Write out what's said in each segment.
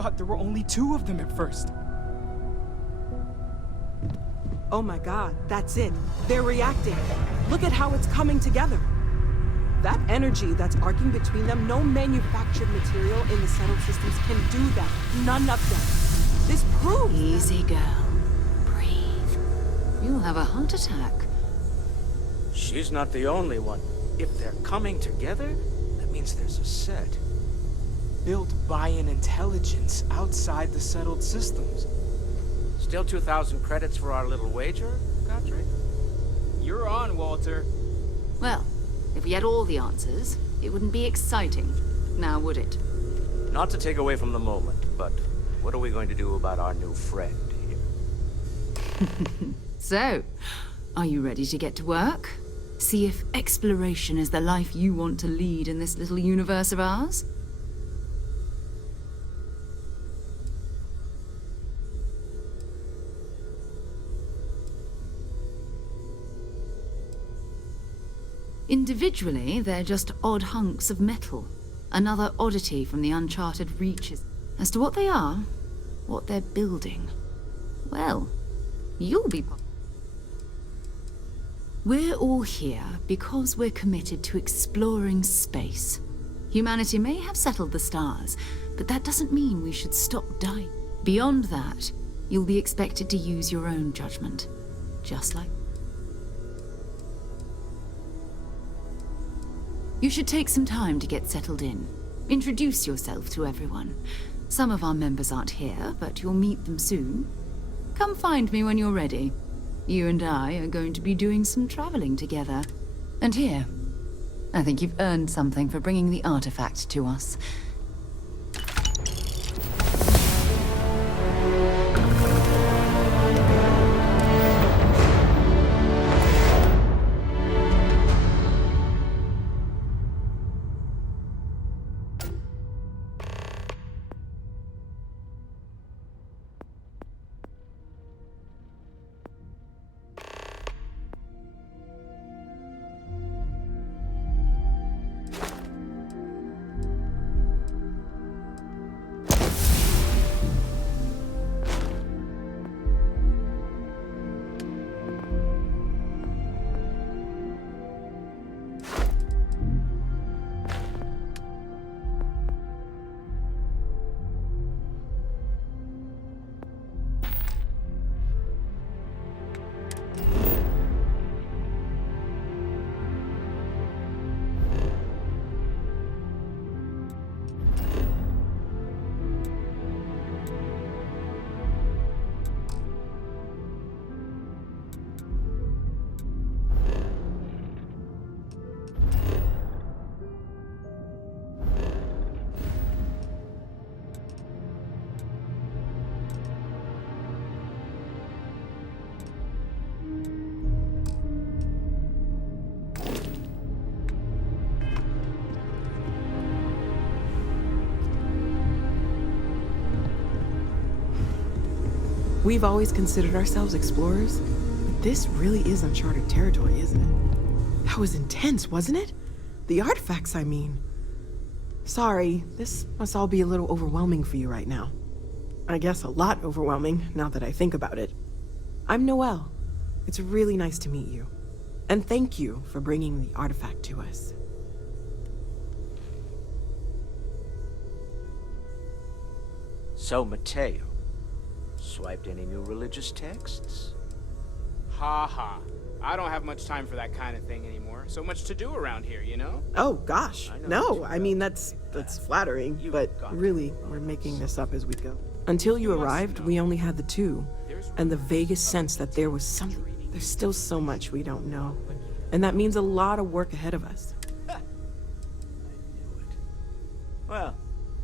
thought there were only 2 of them at first. Oh my god, that's it. They're reacting. Look at how it's coming together. That energy that's arcing between them, no manufactured material in the settled systems can do that. None of them. This proves... Easy, girl. Breathe. You'll have a heart attack. She's not the only one. If they're coming together, that means there's a set. Built by an intelligence outside the settled systems. Still 2,000 credits for our little wager, Godric? You're on, Walter. Well, if we had all the answers, it wouldn't be exciting, now would it? Not to take away from the moment, but what are we going to do about our new friend here? So, are you ready to get to work? See if exploration is the life you want to lead in this little universe of ours? Individually, they're just odd hunks of metal. Another oddity from the uncharted reaches. As to what they are, what they're building, well, you'll be... We're all here because we're committed to exploring space. Humanity may have settled the stars, but that doesn't mean we should stop dying. Beyond that, you'll be expected to use your own judgment. Just like... You should take some time to get settled in. Introduce yourself to everyone. Some of our members aren't here, but you'll meet them soon. Come find me when you're ready. You and I are going to be doing some traveling together. And here, I think you've earned something for bringing the artifact to us. We've always considered ourselves explorers, but this really is uncharted territory, isn't it? That was intense, wasn't it? The artifacts, I mean. Sorry, this must all be a little overwhelming for you right now. I guess a lot overwhelming, now that I think about it. I'm Noelle. It's really nice to meet you. And thank you for bringing the artifact to us. So, Mateo, swiped any new religious texts? Ha ha. I don't have much time for that kind of thing anymore. So much to do around here, you know? Oh, gosh. I know No, you I mean, that's flattering, but really, we're making this up as we go. Until you arrived, we only had the 2, and the vaguest sense that there was something. There's still so much we don't know, and that means a lot of work ahead of us. I knew it. Well,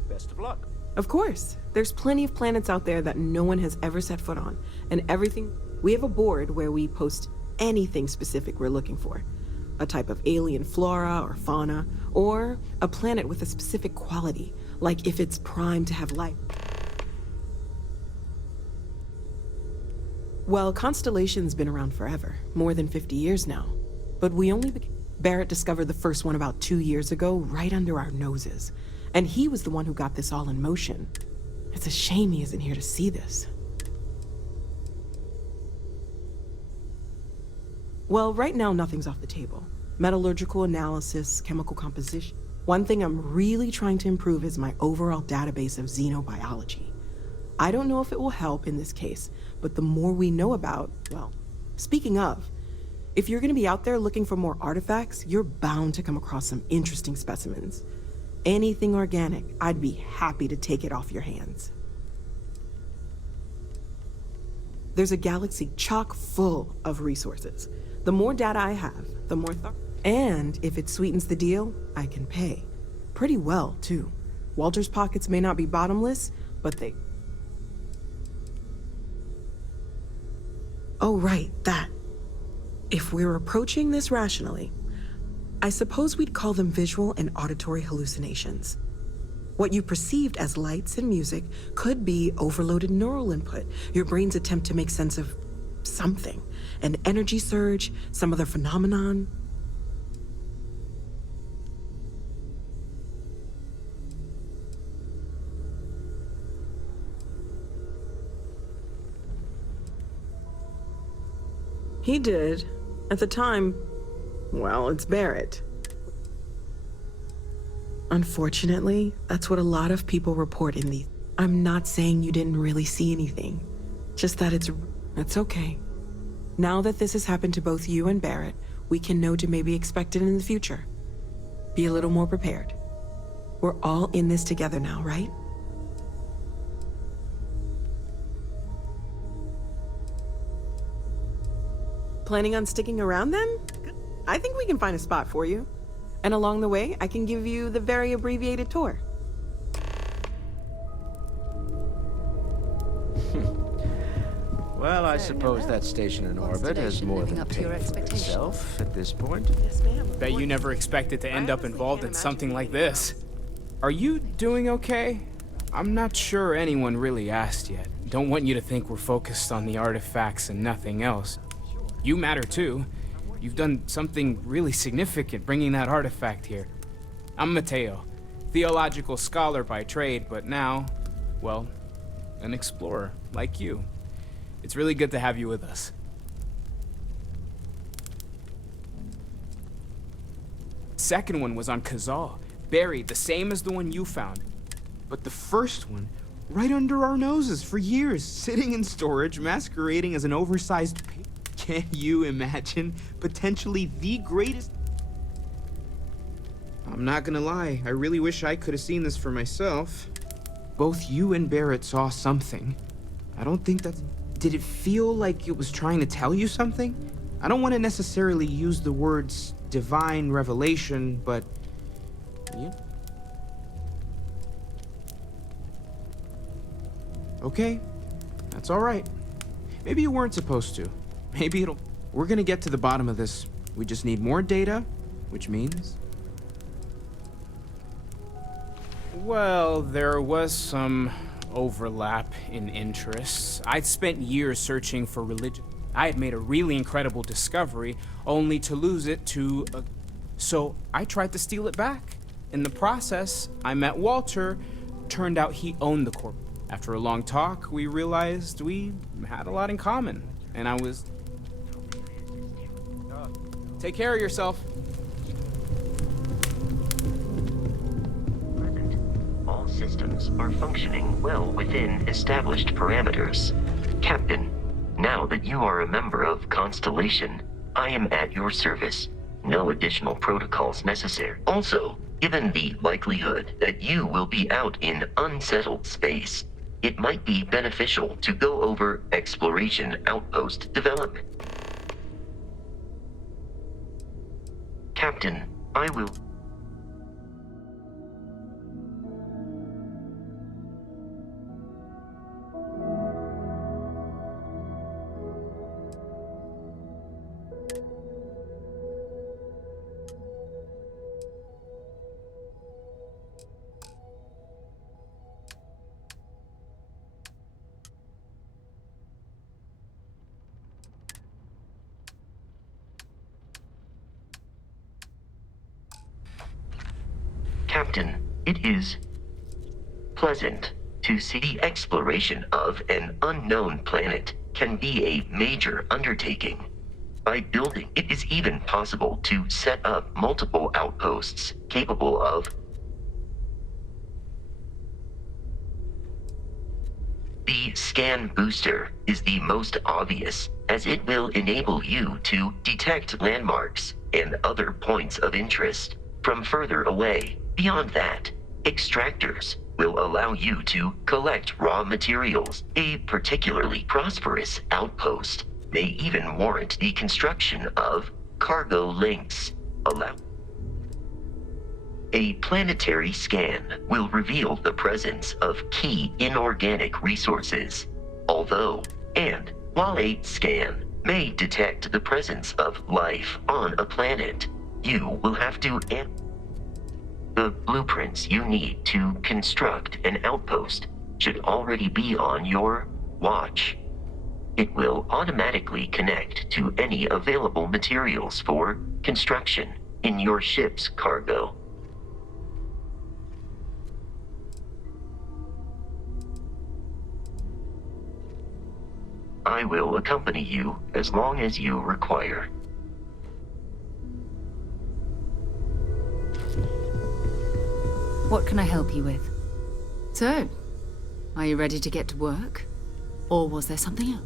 best of luck. Of course. There's plenty of planets out there that no one has ever set foot on, and everything. We have a board where we post anything specific we're looking for. A type of alien flora or fauna, or a planet with a specific quality, like if it's primed to have life. Well, Constellation's been around forever, more than 50 years now. But we only Barrett discovered the first one about 2 years ago, right under our noses. And he was the one who got this all in motion. It's a shame he isn't here to see this. Well, right now nothing's off the table. Metallurgical analysis, chemical composition. One thing I'm really trying to improve is my overall database of xenobiology. I don't know if it will help in this case, but the more we know about, well, speaking of, if you're gonna be out there looking for more artifacts, you're bound to come across some interesting specimens. Anything organic, I'd be happy to take it off your hands. There's a galaxy chock full of resources. The more data I have, the more and if it sweetens the deal, I can pay. Pretty well, too. Walter's pockets may not be bottomless, but they... Oh, right, that. If we're approaching this rationally, I suppose we'd call them visual and auditory hallucinations. What you perceived as lights and music could be overloaded neural input, your brain's attempt to make sense of something, an energy surge, some other phenomenon. He did. At the time, well, it's Barrett. Unfortunately, that's what a lot of people report in these. I'm not saying you didn't really see anything. Just that it's okay. Now that this has happened to both you and Barrett, we can know to maybe expect it in the future. Be a little more prepared. We're all in this together now, right? Planning on sticking around then? I think we can find a spot for you. And along the way, I can give you the very abbreviated tour. Well, I suppose that station in orbit has more than paid for itself at this point. Yes, ma'am. Bet you never expected to end up involved in something like this. Are you doing okay? I'm not sure anyone really asked yet. Don't want you to think we're focused on the artifacts and nothing else. You matter too. You've done something really significant bringing that artifact here. I'm Mateo, theological scholar by trade, but now, well, an explorer like you. It's really good to have you with us. Second one was on Kazal, buried the same as the one you found. But the first one, right under our noses for years, sitting in storage, masquerading as an oversized pig. Can you imagine? Potentially the greatest... I'm not gonna lie, I really wish I could have seen this for myself. Both you and Barrett saw something. I don't think that's... Did it feel like it was trying to tell you something? I don't want to necessarily use the words divine revelation, but... Yeah. Okay, that's all right. Maybe you weren't supposed to. Maybe it'll... We're gonna get to the bottom of this. We just need more data, which means... Well, there was some overlap in interests. I'd spent years searching for religion. I had made a really incredible discovery, only to lose it to a... So I tried to steal it back. In the process, I met Walter. Turned out he owned the corp. After a long talk, we realized we had a lot in common, and I was... Take care of yourself. All systems are functioning well within established parameters. Captain, now that you are a member of Constellation, I am at your service. No additional protocols necessary. Also, given the likelihood that you will be out in unsettled space, it might be beneficial to go over exploration outpost development. Captain, I will... Captain, it is pleasant To see the exploration of an unknown planet can be a major undertaking. By building, it is even possible to set up multiple outposts capable of. The scan booster is the most obvious, as it will enable you to detect landmarks and other points of interest from further away. Beyond that, extractors will allow you to collect raw materials. A particularly prosperous outpost may even warrant the construction of cargo links. A planetary scan will reveal the presence of key inorganic resources. While a scan may detect the presence of life on a planet, you will have to the blueprints you need to construct an outpost should already be on your watch. It will automatically connect to any available materials for construction in your ship's cargo. I will accompany you as long as you require. What can I help you with? So, are you ready to get to work? Or was there something else?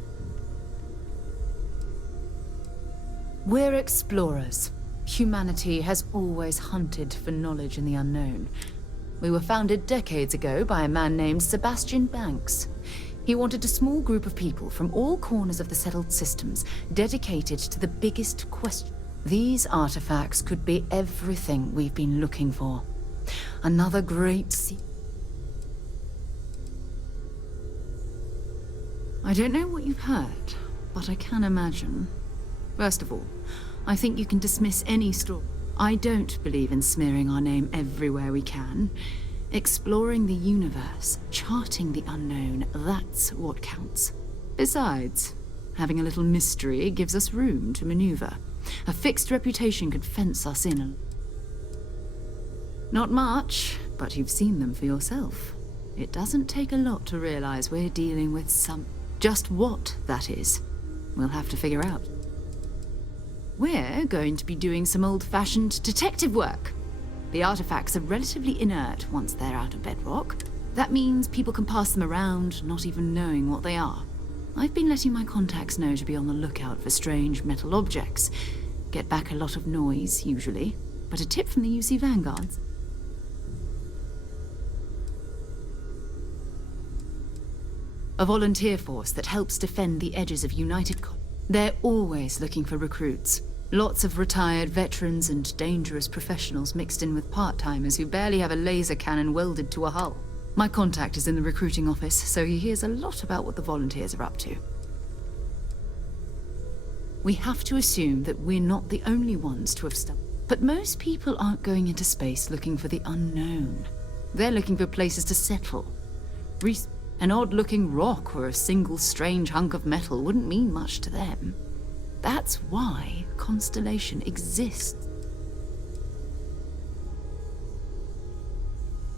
We're explorers. Humanity has always hunted for knowledge in the unknown. We were founded decades ago by a man named Sebastian Banks. He wanted a small group of people from all corners of the settled systems dedicated to the biggest question. These artifacts could be everything we've been looking for. Another great I don't know what you've heard, but I can imagine. First of all, I think you can dismiss any story. I don't believe in smearing our name everywhere we can. Exploring the universe, charting the unknown, that's what counts. Besides, having a little mystery gives us room to maneuver. A fixed reputation could fence us in. Not much, but you've seen them for yourself. It doesn't take a lot to realize we're dealing with just what that is, we'll have to figure out. We're going to be doing some old-fashioned detective work. The artifacts are relatively inert once they're out of bedrock. That means people can pass them around, not even knowing what they are. I've been letting my contacts know to be on the lookout for strange metal objects. Get back a lot of noise, usually, but a tip from the UC Vanguards. A volunteer force that helps defend the edges of They're always looking for recruits. Lots of retired veterans and dangerous professionals mixed in with part-timers who barely have a laser cannon welded to a hull. My contact is in the recruiting office, so he hears a lot about what the volunteers are up to. We have to assume that we're not the only ones to have stumbled. But most people aren't going into space looking for the unknown. They're looking for places to settle. An odd-looking rock or a single strange hunk of metal wouldn't mean much to them. That's why Constellation exists.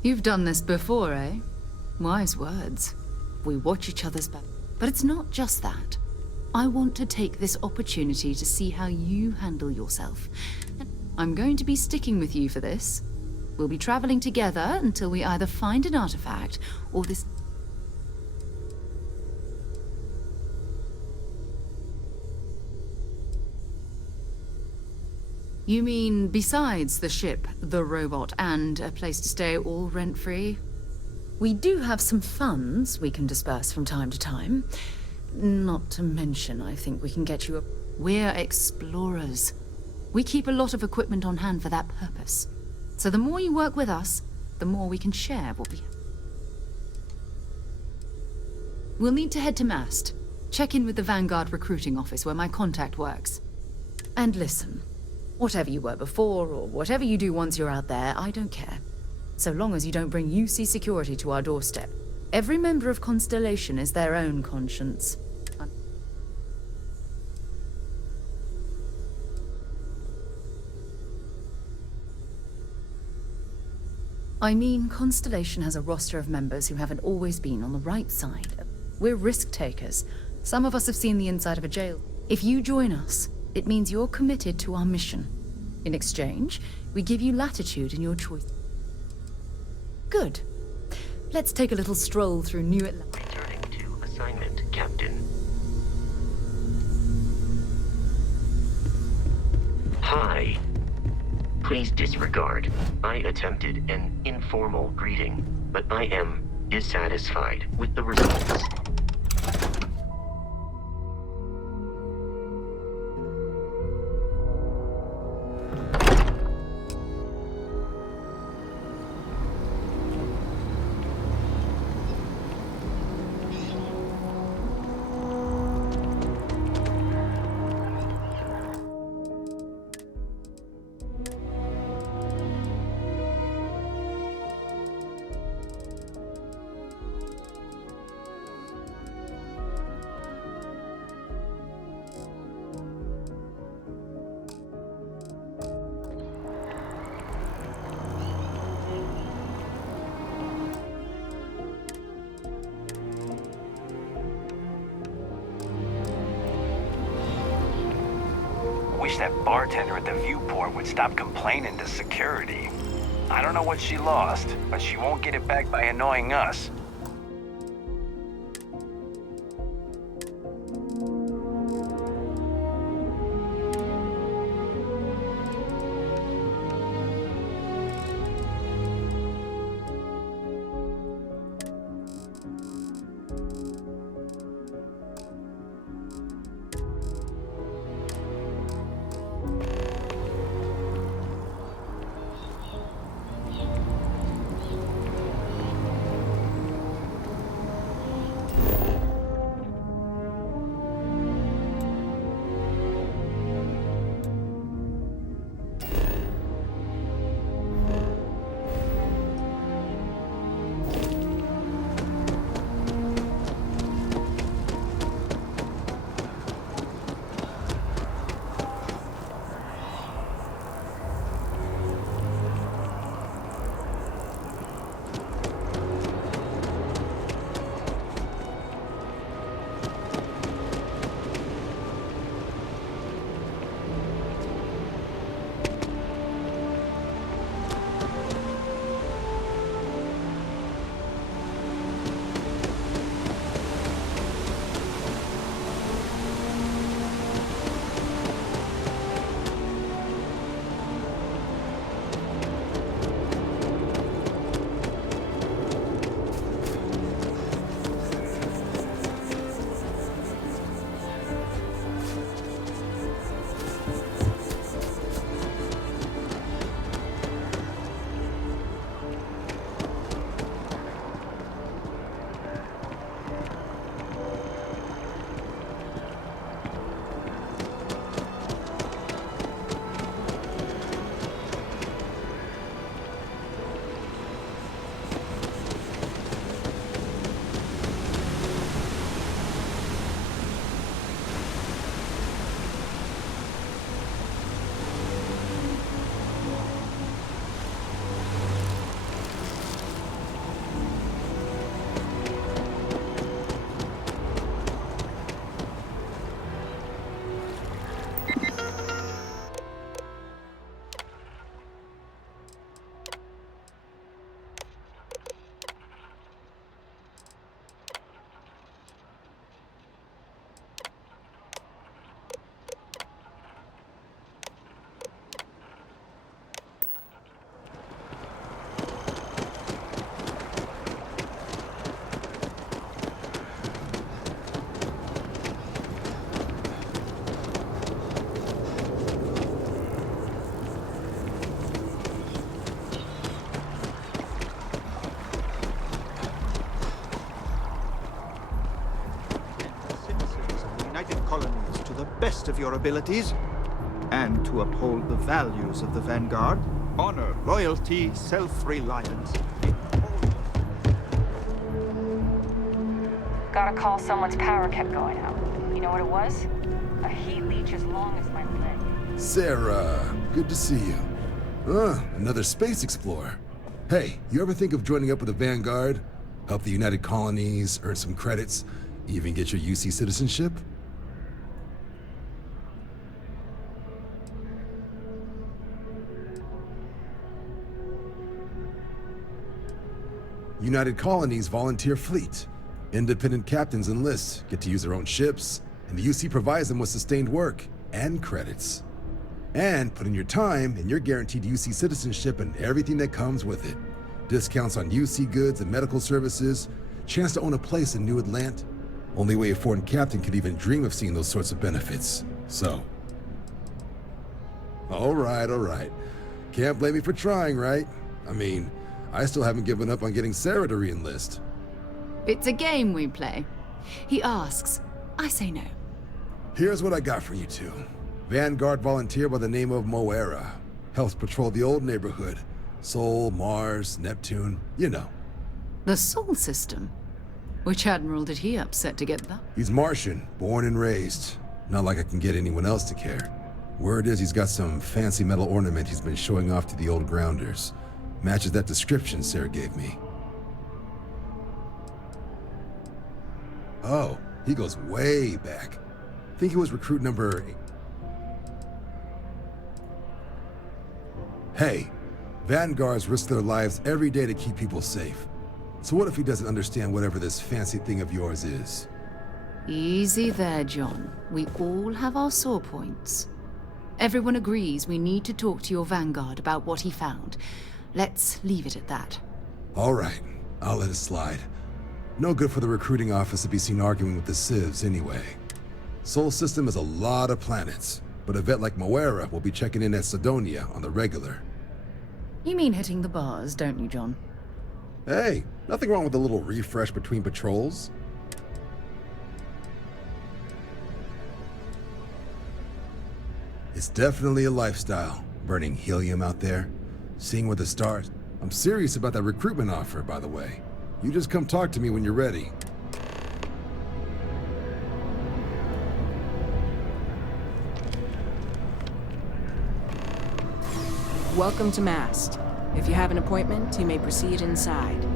You've done this before, eh? Wise words. We watch each other's back. But it's not just that. I want to take this opportunity to see how you handle yourself. I'm going to be sticking with you for this. We'll be traveling together until we either find an artifact or this... You mean besides the ship, the robot, and a place to stay all rent-free? We do have some funds we can disperse from time to time. Not to mention, I think we can get you a... We're explorers. We keep a lot of equipment on hand for that purpose. So the more you work with us, the more we can share what we have. We'll need to head to Mast. Check in with the Vanguard recruiting office where my contact works. And listen. Whatever you were before, or whatever you do once you're out there, I don't care. So long as you don't bring UC security to our doorstep. Every member of Constellation is their own conscience. I mean, Constellation has a roster of members who haven't always been on the right side. We're risk takers. Some of us have seen the inside of a jail. If you join us, it means you're committed to our mission. In exchange, we give you latitude in your choice. Good. Let's take a little stroll through New Atlantis. Returning to assignment, Captain. Hi. Please disregard. I attempted an informal greeting, but I am dissatisfied with the results. Wish that bartender at the viewport would stop complaining to security. I don't know what she lost, but she won't get it back by annoying us. Colonies to the best of your abilities, and to uphold the values of the Vanguard: honor, loyalty, self-reliance. Got a call someone's power kept going out. You know what it was? A heat leech as long as my leg. Sarah, good to see you. Another space explorer. Hey, you ever think of joining up with the Vanguard? Help the United Colonies, earn some credits, even get your UC citizenship? United Colonies volunteer fleet. Independent captains enlist, get to use their own ships, and the UC provides them with sustained work and credits. And put in your time, and you're guaranteed UC citizenship and everything that comes with it. Discounts on UC goods and medical services, chance to own a place in New Atlant. Only way a foreign captain could even dream of seeing those sorts of benefits. So. All right. Can't blame me for trying, right? I mean, I still haven't given up on getting Sarah to re-enlist. It's a game we play. He asks, I say no. Here's what I got for you two. Vanguard volunteer by the name of Moera. Helps patrol the old neighborhood. Sol, Mars, Neptune, you know. The Sol system? Which admiral did he upset to get that? He's Martian, born and raised. Not like I can get anyone else to care. Word is he's got some fancy metal ornament he's been showing off to the old grounders. Matches that description Sarah gave me. Oh, he goes way back. Think he was recruit number 8. Hey, Vanguards risk their lives every day to keep people safe. So what if he doesn't understand whatever this fancy thing of yours is? Easy there, John. We all have our sore points. Everyone agrees we need to talk to your Vanguard about what he found. Let's leave it at that. All right, I'll let it slide. No good for the recruiting office to be seen arguing with the civs anyway. Sol system is a lot of planets, but a vet like Moera will be checking in at Sidonia on the regular. You mean hitting the bars, don't you, John? Hey, nothing wrong with a little refresh between patrols. It's definitely a lifestyle, burning helium out there, seeing what the stars. I'm serious about that recruitment offer, by the way. You just come talk to me when you're ready. Welcome to Mast. If you have an appointment, you may proceed inside.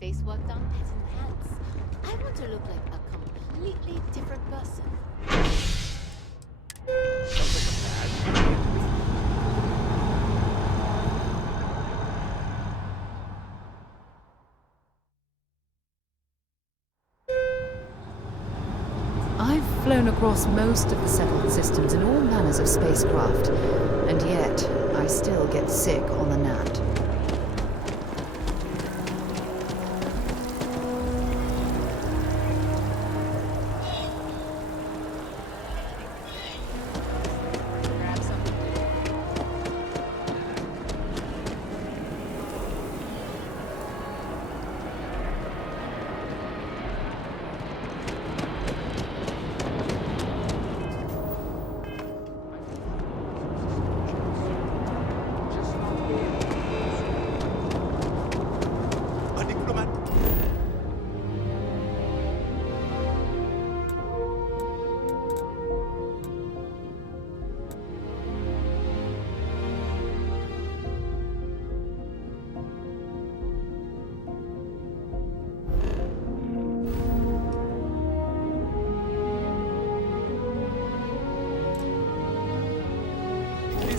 Face work done, pet in the hands. I want to look like a completely different person. I've flown across most of the settled systems in all manners of spacecraft, and yet I still get sick on the gnat.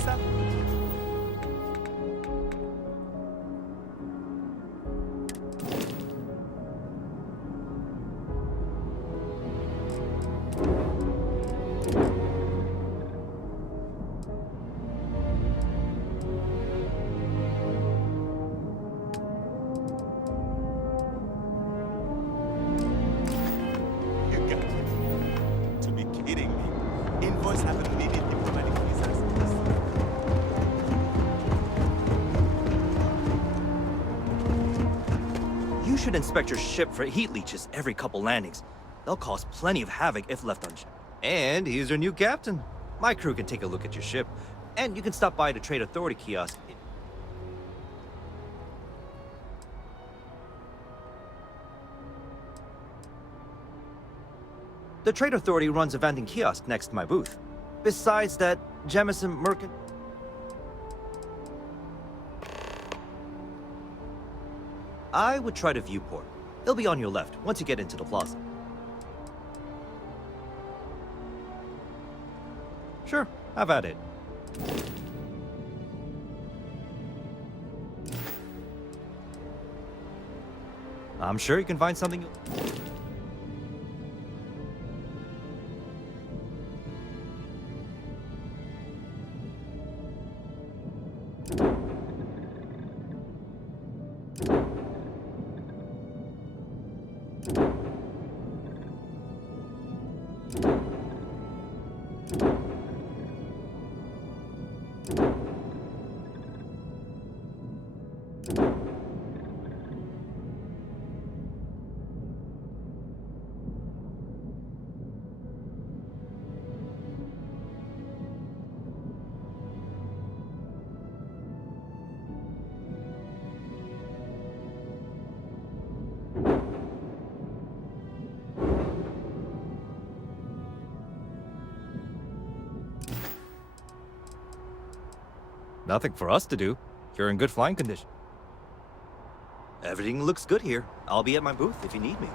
ça? You should inspect your ship for heat leeches every couple landings. They'll cause plenty of havoc if left unchecked. And he's your new captain. My crew can take a look at your ship, and you can stop by the Trade Authority kiosk. The Trade Authority runs a vending kiosk next to my booth. Besides that, Jemison Mercant... I would try the viewport. It'll be on your left once you get into the plaza. Sure, have at it. I'm sure you can find something... Nothing for us to do. You're in good flying condition. Everything looks good here. I'll be at my booth if you need me.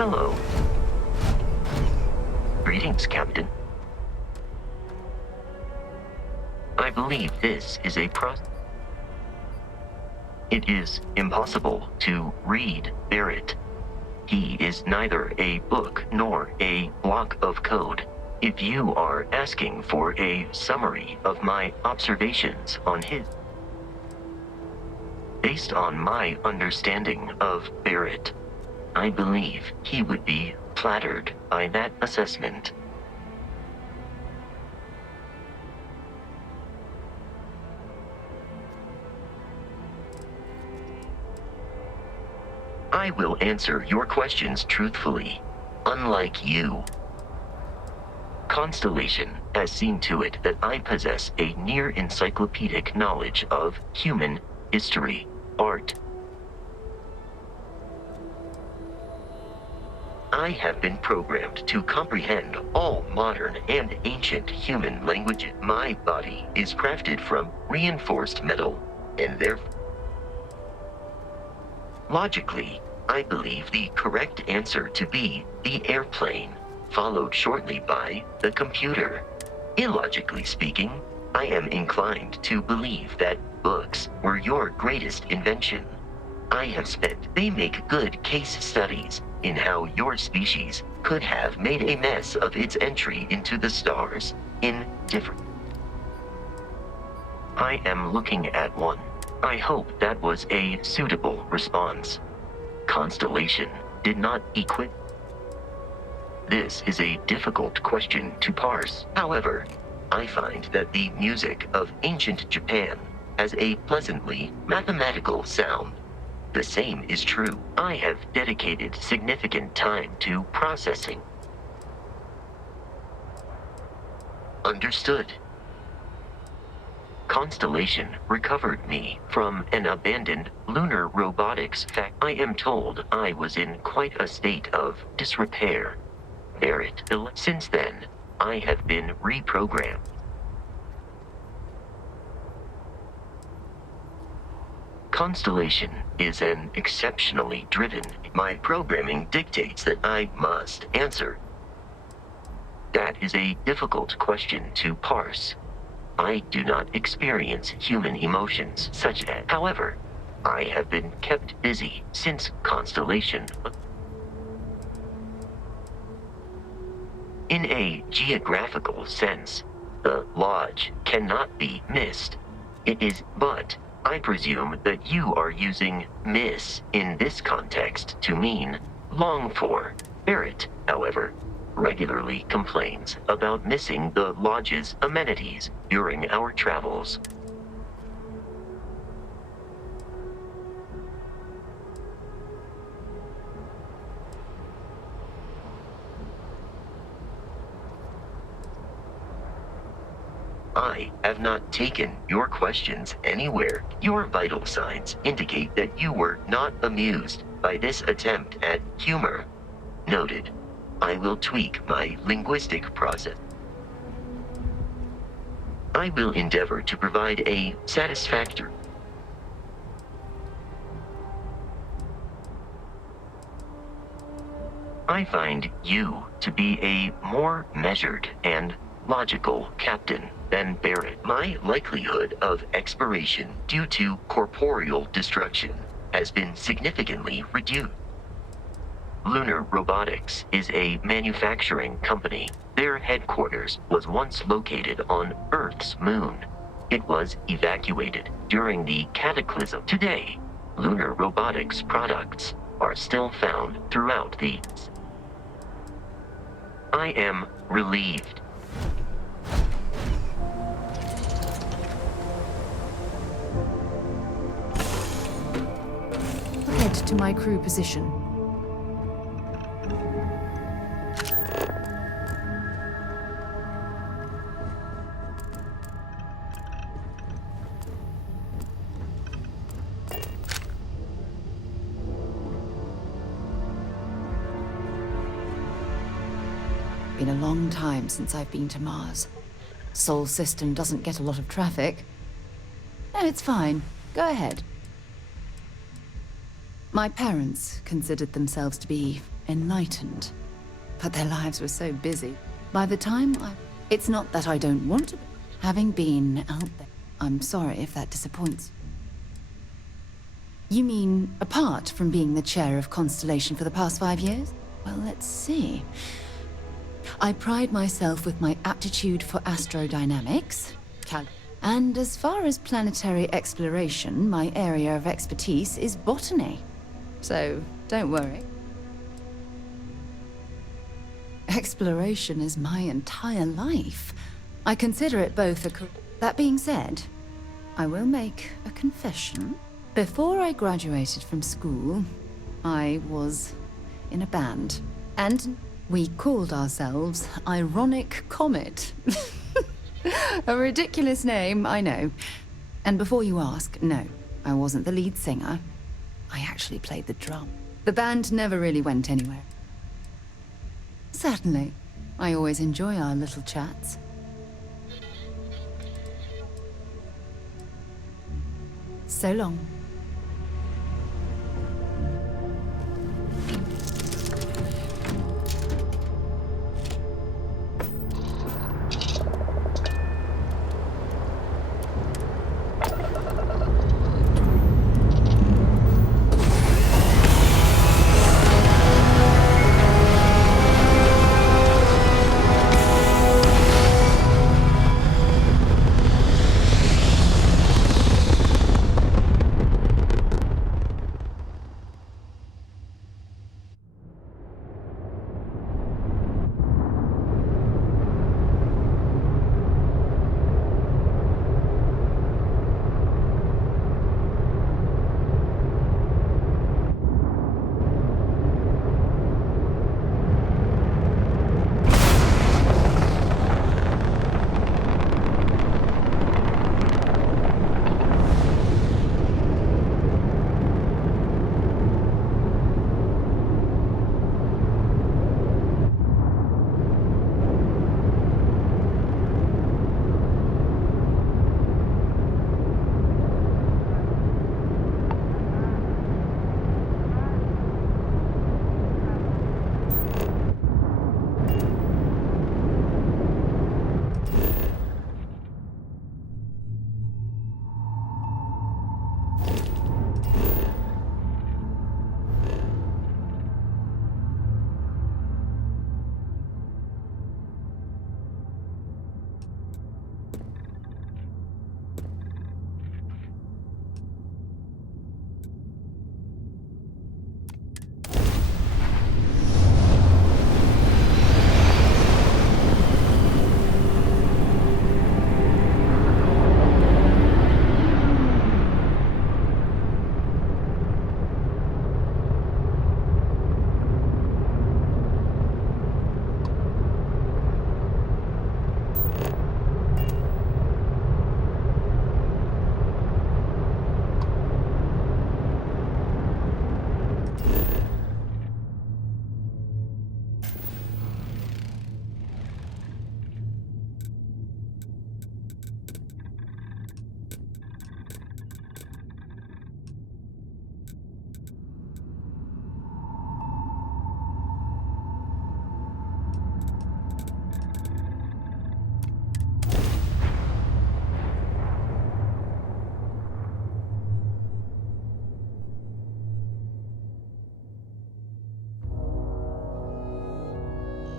Hello. Greetings, Captain. I believe this is a process. It is impossible to read Barrett. He is neither a book nor a block of code. If you are asking for a summary of my observations on his... Based on my understanding of Barrett, I believe he would be flattered by that assessment. I will answer your questions truthfully, unlike you. Constellation has seen to it that I possess a near encyclopedic knowledge of human history, art. I have been programmed to comprehend all modern and ancient human languages. My body is crafted from reinforced metal, and therefore... Logically, I believe the correct answer to be the airplane, followed shortly by the computer. Illogically speaking, I am inclined to believe that books were your greatest invention. I have spent... They make good case studies in how your species could have made a mess of its entry into the stars in different... I am looking at one. I hope that was a suitable response. Constellation did not equip... This is a difficult question to parse. However, I find that the music of ancient Japan has a pleasantly mathematical sound. The same is true. I have dedicated significant time to processing. Understood. Constellation recovered me from an abandoned lunar robotics fact. I am told I was in quite a state of disrepair. Barrett, since then, I have been reprogrammed. Constellation is an exceptionally driven. My programming dictates that I must answer. That is a difficult question to parse. I do not experience human emotions such as... However, I have been kept busy since Constellation. In a geographical sense, the lodge cannot be missed. It is, but I presume that you are using miss in this context to mean long for. Barrett, however, regularly complains about missing the lodge's amenities during our travels. I have not taken your questions anywhere. Your vital signs indicate that you were not amused by this attempt at humor. Noted. I will tweak my linguistic process. I will endeavor to provide a satisfactory... I find you to be a more measured and logical captain than Barrett. My likelihood of expiration due to corporeal destruction has been significantly reduced. Lunar Robotics is a manufacturing company. Their headquarters was once located on Earth's moon. It was evacuated during the cataclysm. Today, Lunar Robotics products are still found throughout the... I am relieved. Head to my crew position. Been a long time since I've been to Mars. Sol system doesn't get a lot of traffic. No, it's fine. Go ahead. My parents considered themselves to be enlightened, but their lives were so busy. By the time It's not that I don't want to be. Having been out there, I'm sorry if that disappoints you. You mean, apart from being the chair of Constellation for the past 5 years? Well, let's see. I pride myself with my aptitude for astrodynamics, and as far as planetary exploration, my area of expertise is botany. So, don't worry. Exploration is my entire life. I consider it both a career. That being said, I will make a confession. Before I graduated from school, I was in a band, and we called ourselves Ironic Comet. A ridiculous name, I know. And before you ask, no, I wasn't the lead singer. I actually played the drum. The band never really went anywhere. Certainly. I always enjoy our little chats. So long.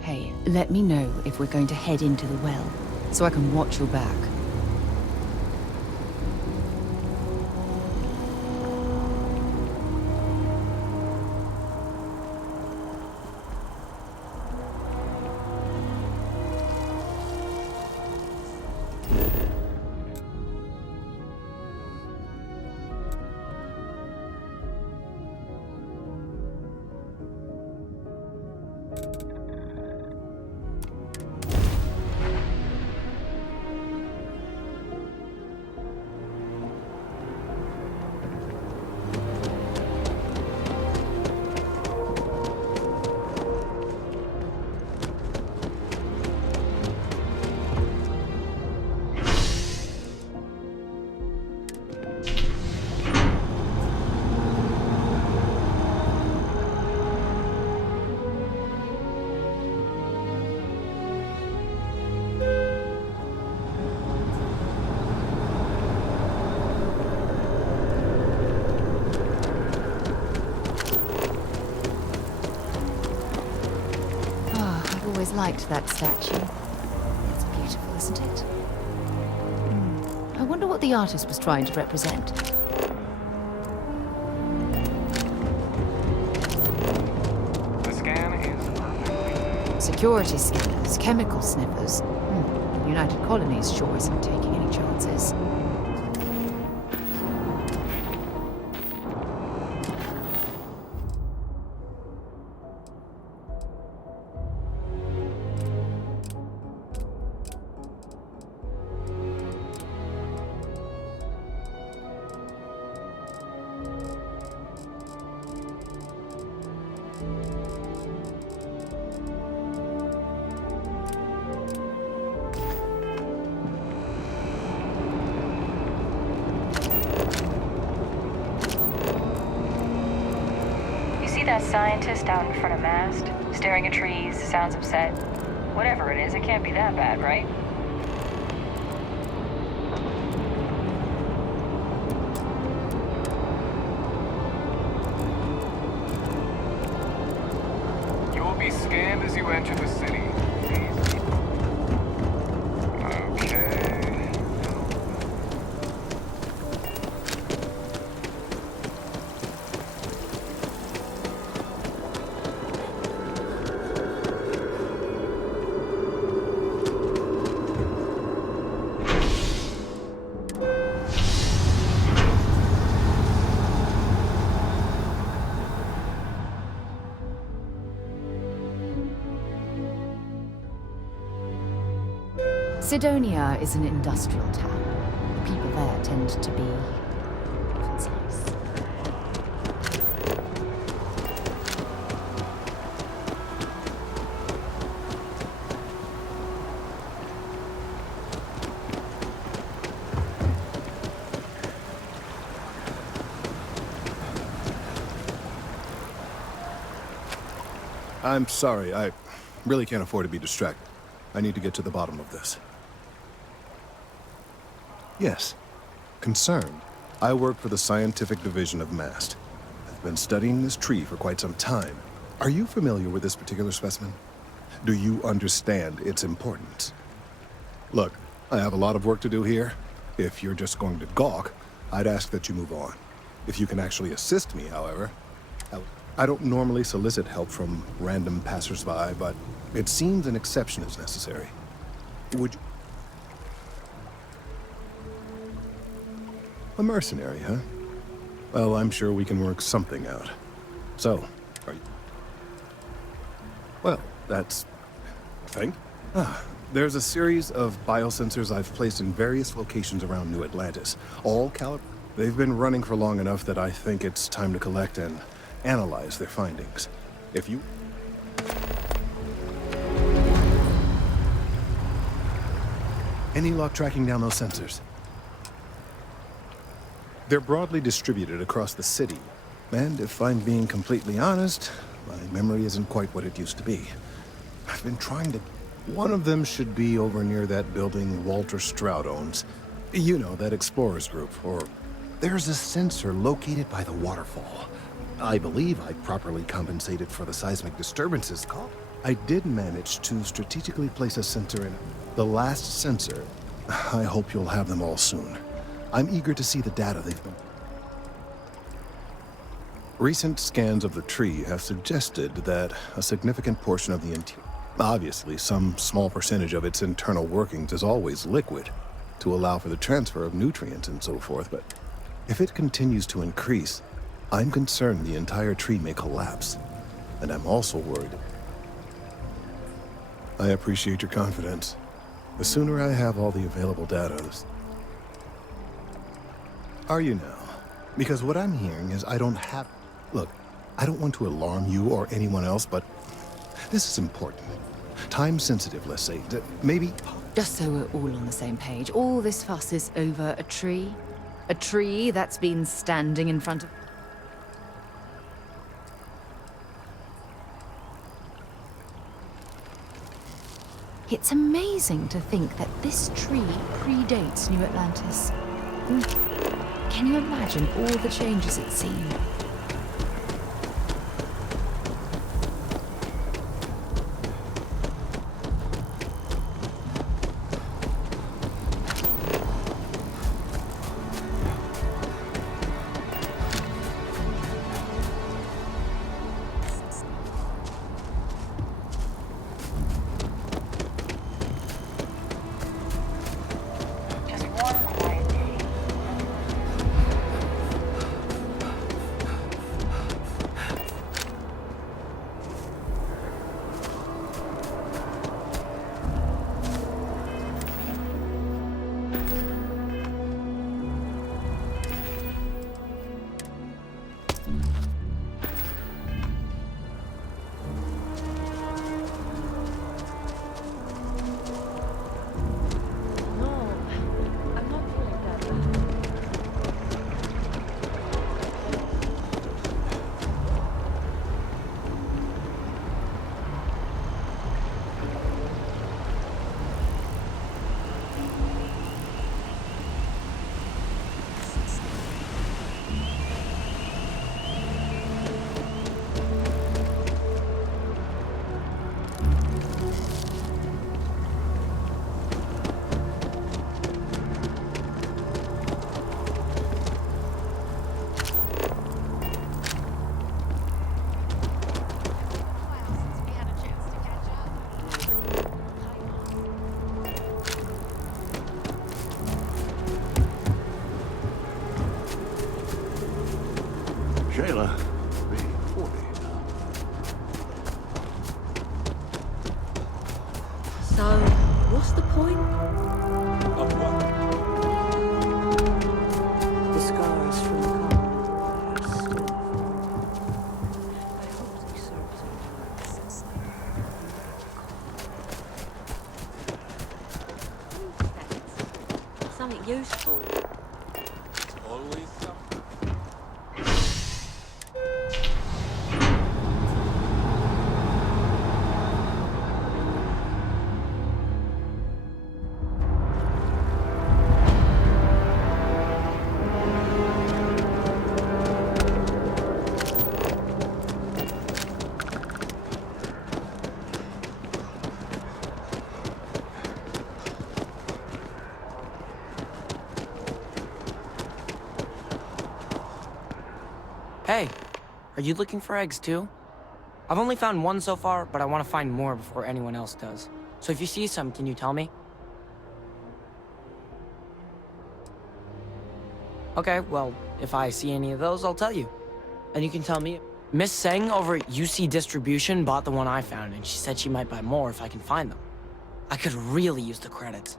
Hey, let me know if we're going to head into the well, so I can watch your back. always liked that statue. It's beautiful, isn't it? I wonder what the artist was trying to represent. The scan is perfect. Security scanners, chemical sniffers. The United Colonies sure isn't taking any chances. See that scientist out in front of mast? Staring at trees, sounds upset. Whatever it is, it can't be that bad, right? You will be scanned as you enter the city. Okay. Sidonia is an industrial town. The people there tend to be concise. I'm sorry, I really can't afford to be distracted. I need to get to the bottom of this. Yes. Concerned. I work for the scientific division of MAST. I've been studying this tree for quite some time. Are you familiar with this particular specimen? Do you understand its importance? Look, I have a lot of work to do here. If you're just going to gawk, I'd ask that you move on. If you can actually assist me, however, I don't normally solicit help from random passersby, but it seems an exception is necessary. Would you... A mercenary, huh? Well, I'm sure we can work something out. So, are you... Well, that's... Think? There's a series of biosensors I've placed in various locations around New Atlantis. All They've been running for long enough that I think it's time to collect and analyze their findings. If you... Any luck tracking down those sensors? They're broadly distributed across the city, and if I'm being completely honest, my memory isn't quite what it used to be. I've been trying to... One of them should be over near that building Walter Stroud owns. You know, that explorers group, or... There's a sensor located by the waterfall. I believe I properly compensated for the seismic disturbances caused. I did manage to strategically place a sensor in the last sensor. I hope you'll have them all soon. I'm eager to see the data they've been... Recent scans of the tree have suggested that a significant portion of the interior... Obviously, some small percentage of its internal workings is always liquid, to allow for the transfer of nutrients and so forth, but if it continues to increase, I'm concerned the entire tree may collapse, and I'm also worried. I appreciate your confidence. The sooner I have all the available data, Are you now? Because what I'm hearing is I don't have... Look, I don't want to alarm you or anyone else, but this is important. Time sensitive, let's say. Maybe... Just so we're all on the same page, all this fuss is over a tree? A tree that's been standing in front of... It's amazing to think that this tree predates New Atlantis. Can you imagine all the changes it's seen? What's the point? Of what? The scars from the common are still. I hope they serve as a reminder. Something useful. Always something. Hey, are you looking for eggs too? I've only found one so far, but I want to find more before anyone else does. So if you see some, can you tell me? Okay, well, if I see any of those, I'll tell you. And you can tell me. Miss Seng over at UC Distribution bought the one I found, and she said she might buy more if I can find them. I could really use the credits.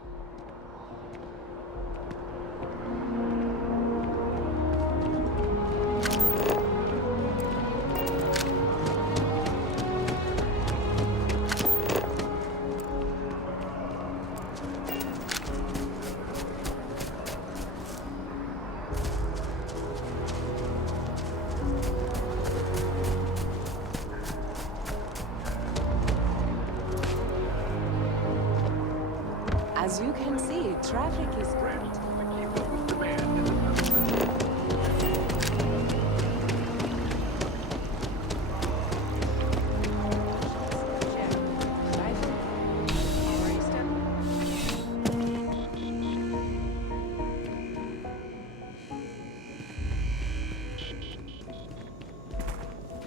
As you can see, traffic is great.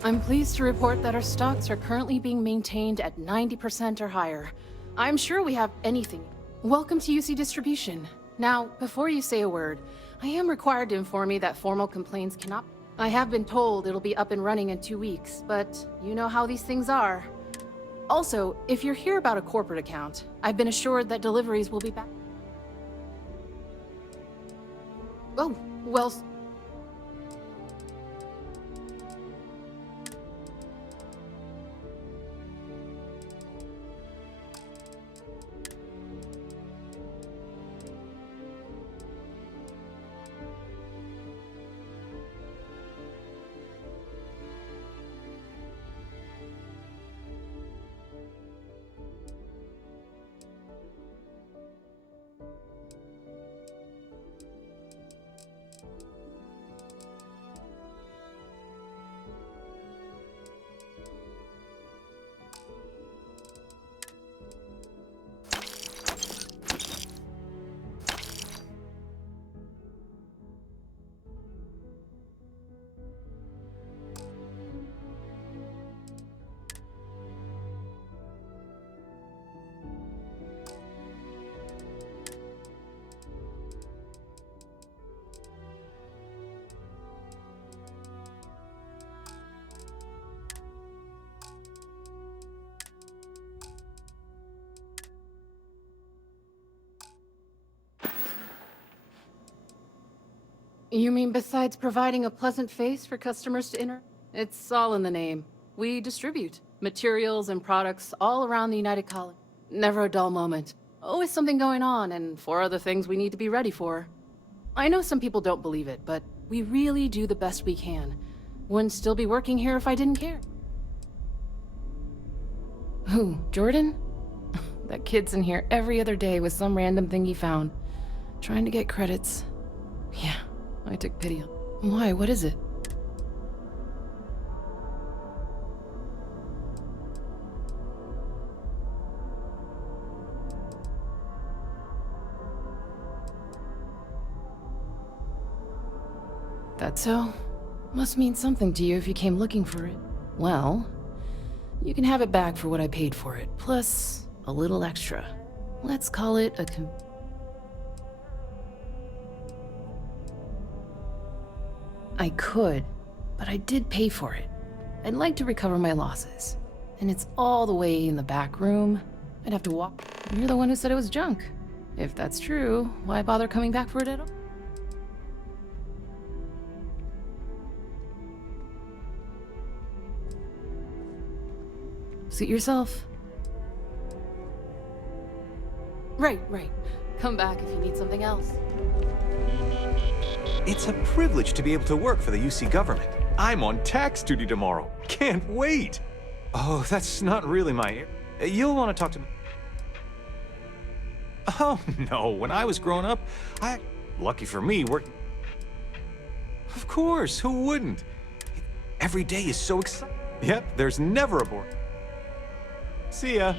I'm pleased to report that our stocks are currently being maintained at 90% or higher. I'm sure we have anything. Welcome to UC Distribution. Now, before you say a word, I am required to inform you that formal complaints cannot... I have been told it'll be up and running in 2 weeks, but you know how these things are. Also, if you're here about a corporate account, I've been assured that deliveries will be back. Oh, well... You mean besides providing a pleasant face for customers to enter? It's all in the name. We distribute materials and products all around the United Colony. Never a dull moment. Always something going on, and 4 other things we need to be ready for. I know some people don't believe it, but we really do the best we can. Wouldn't still be working here if I didn't care. Who, Jordan? That kid's in here every other day with some random thing he found. Trying to get credits. Yeah. I took pity on. Why? What is it? That so? Must mean something to you if you came looking for it. Well, you can have it back for what I paid for it, plus a little extra. Let's call it a I could, but I did pay for it. I'd like to recover my losses. And it's all the way in the back room. I'd have to walk... You're the one who said it was junk. If that's true, why bother coming back for it at all? Suit yourself. Right. Come back if you need something else. It's a privilege to be able to work for the UC government. I'm on tax duty tomorrow. Can't wait. Oh, that's not really my... You'll want to talk to me. Oh, no. When I was growing up, lucky for me, worked... Of course, who wouldn't? Every day is so exciting. Yep, there's never a boring... See ya.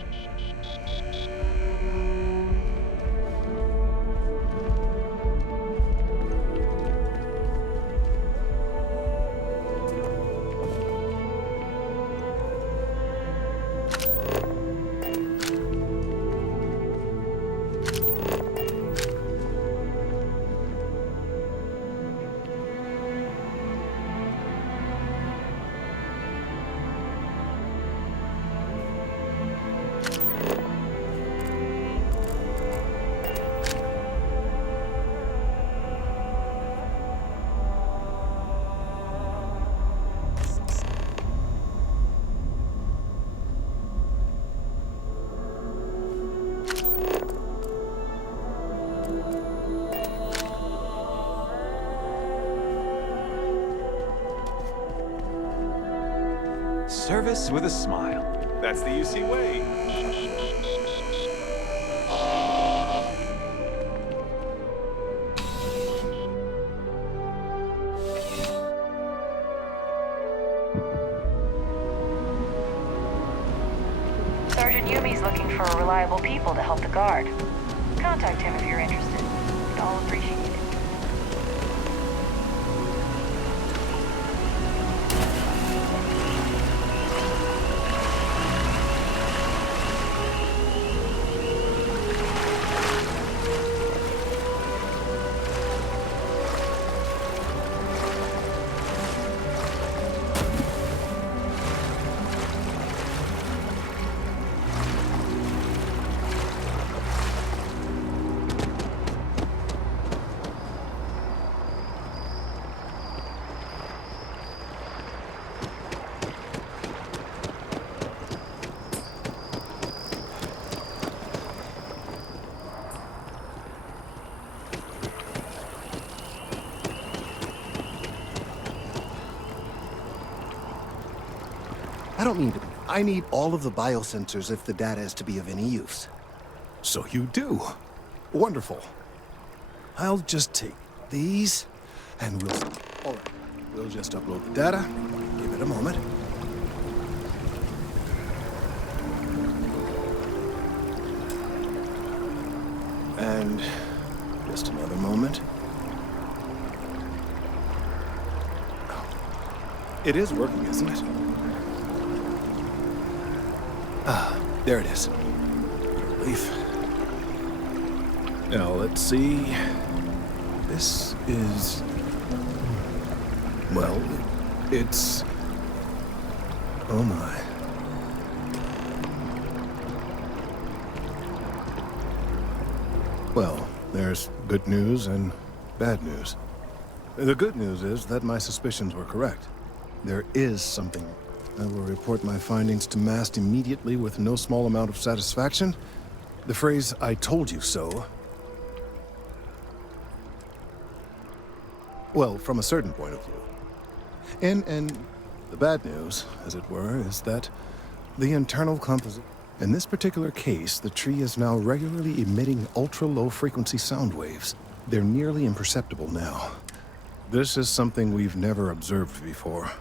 Service with a smile. That's the UC way. Sergeant Yumi's looking for reliable people to help the guard. Contact him if you're interested. We'd all appreciate it. I don't mean to be. I need all of the biosensors if the data is to be of any use. So you do. Wonderful. I'll just take these, and we'll... All right. We'll just upload the data. Give it a moment. And just another moment. It is working, isn't it? Ah, there it is. Relief. Now, let's see. This is... Well, it's... Oh my. Well, there's good news and bad news. The good news is that my suspicions were correct. There is something. I will report my findings to MAST immediately with no small amount of satisfaction. The phrase, "I told you so," well, from a certain point of view. And the bad news, as it were, is that the internal composition... In this particular case, the tree is now regularly emitting ultra-low frequency sound waves. They're nearly imperceptible now. This is something we've never observed before.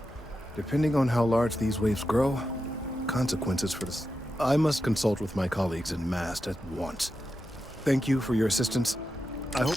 Depending on how large these waves grow, consequences for this... I must consult with my colleagues in MAST at once. Thank you for your assistance. I hope...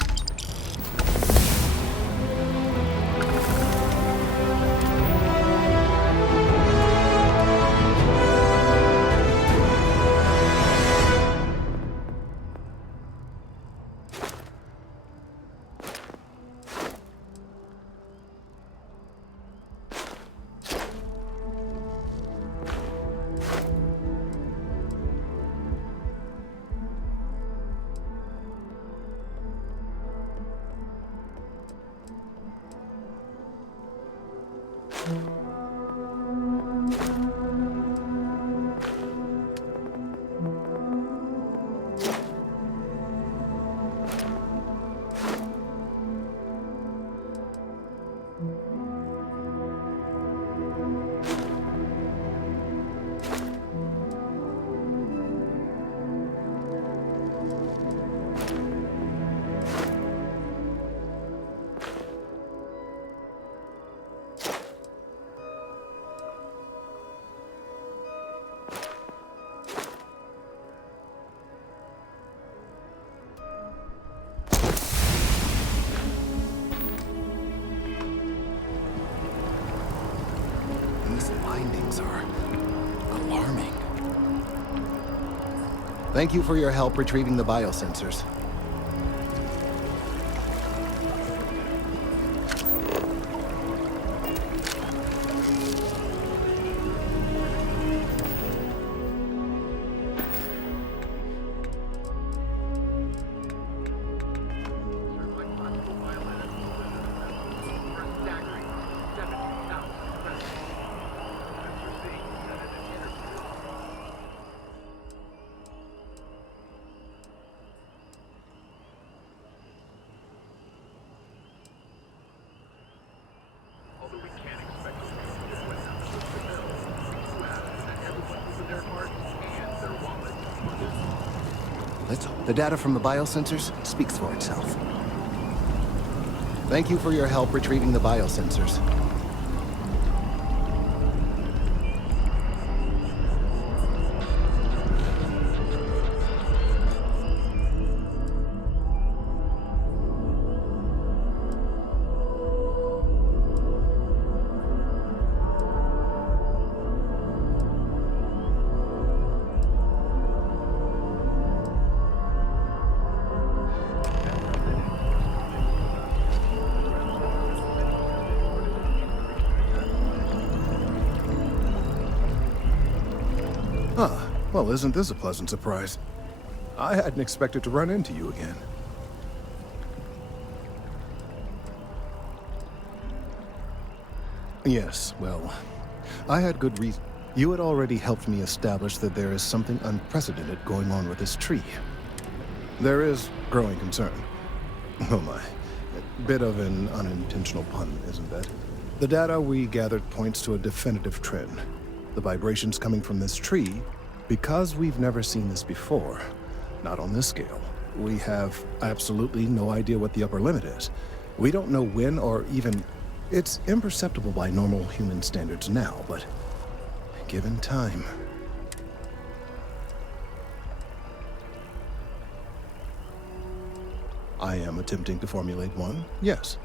Thank you for your help retrieving the biosensors. The data from the biosensors speaks for itself. Thank you for your help retrieving the biosensors. Well, isn't this a pleasant surprise? I hadn't expected to run into you again. Yes, well, I had good reason. You had already helped me establish that there is something unprecedented going on with this tree. There is growing concern. Oh my. A bit of an unintentional pun, isn't it? The data we gathered points to a definitive trend. The vibrations coming from this tree, because we've never seen this before, not on this scale, we have absolutely no idea what the upper limit is. We don't know when or even... It's imperceptible by normal human standards now, but given time... I am attempting to formulate one, yes.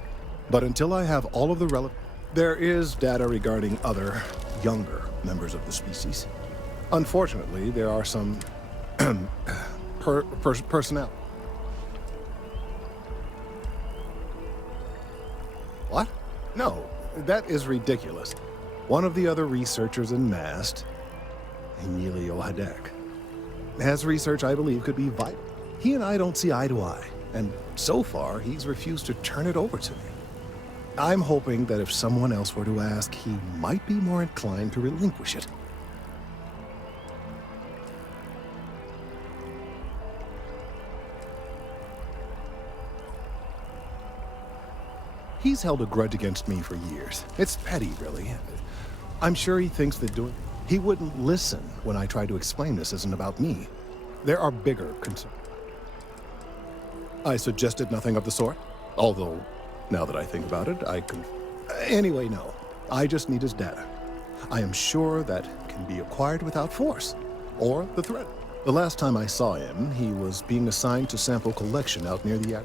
But until I have all of the relevant... There is data regarding other, younger members of the species. Unfortunately, there are some personnel. What? No, that is ridiculous. One of the other researchers in MAST, Emilio Hadek, has research I believe could be vital. He and I don't see eye to eye, and so far he's refused to turn it over to me. I'm hoping that if someone else were to ask, he might be more inclined to relinquish it. He's held a grudge against me for years. It's petty, really. I'm sure he thinks that he wouldn't listen when I try to explain this isn't about me. There are bigger concerns. I suggested nothing of the sort, although, now that I think about it, I can... Anyway, no. I just need his data. I am sure that can be acquired without force, or the threat. The last time I saw him, he was being assigned to sample collection out near the...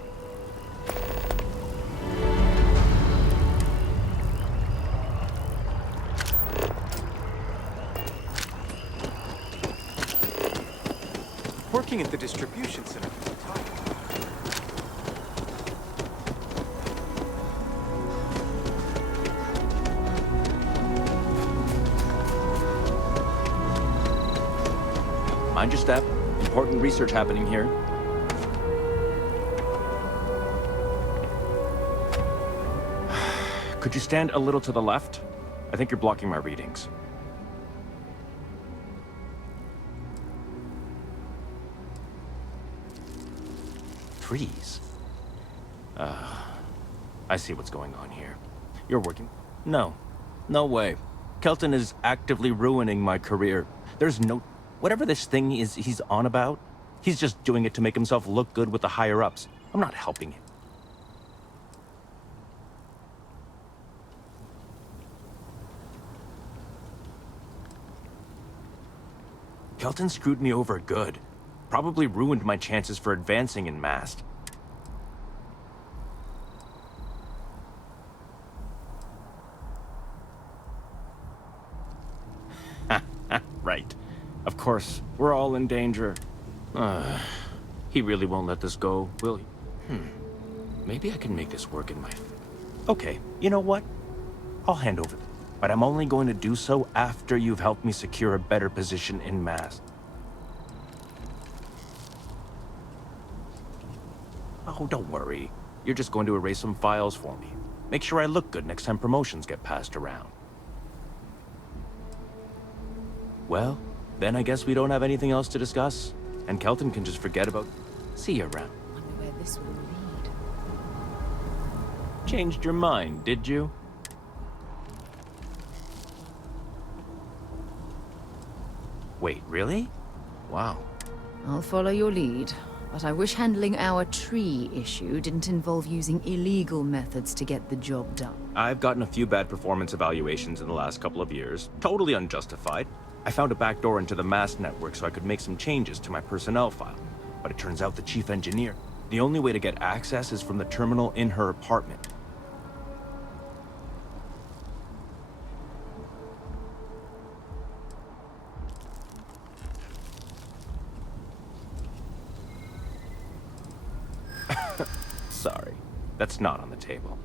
Working at the distribution center. Mind your step. Important research happening here. Could you stand a little to the left? I think you're blocking my readings. Trees? I see what's going on here. You're working? No. No way. Kelton is actively ruining my career. There's no... Whatever this thing is he's on about, he's just doing it to make himself look good with the higher-ups. I'm not helping him. Kelton screwed me over good. Probably ruined my chances for advancing in MAST. Right. Of course, we're all in danger. He really won't let this go, will he? Maybe I can make this work in my... Okay, you know what? I'll hand over. But I'm only going to do so after you've helped me secure a better position in mass. Oh, don't worry. You're just going to erase some files for me. Make sure I look good next time promotions get passed around. Well, then I guess we don't have anything else to discuss. And Kelton can just forget about... See you around. Wonder where this will lead. Changed your mind, did you? Wait, really? Wow. I'll follow your lead, but I wish handling our tree issue didn't involve using illegal methods to get the job done. I've gotten a few bad performance evaluations in the last couple of years. Totally unjustified. I found a backdoor into the mass network so I could make some changes to my personnel file. But it turns out the chief engineer, the only way to get access is from the terminal in her apartment. Sorry, that's not on the table.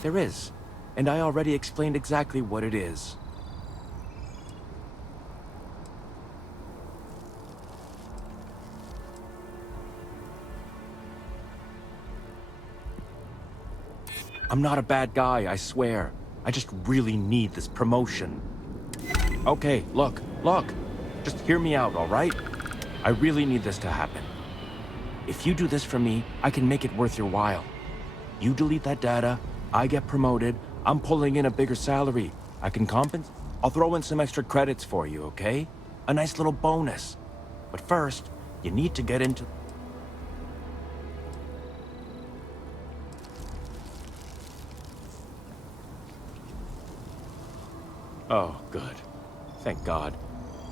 There is, and I already explained exactly what it is. I'm not a bad guy, I swear. I just really need this promotion. Okay, look. Just hear me out, all right? I really need this to happen. If you do this for me, I can make it worth your while. You delete that data, I get promoted, I'm pulling in a bigger salary. I can compensate. I'll throw in some extra credits for you, okay? A nice little bonus. But first, you need to get into... Oh, good. Thank God.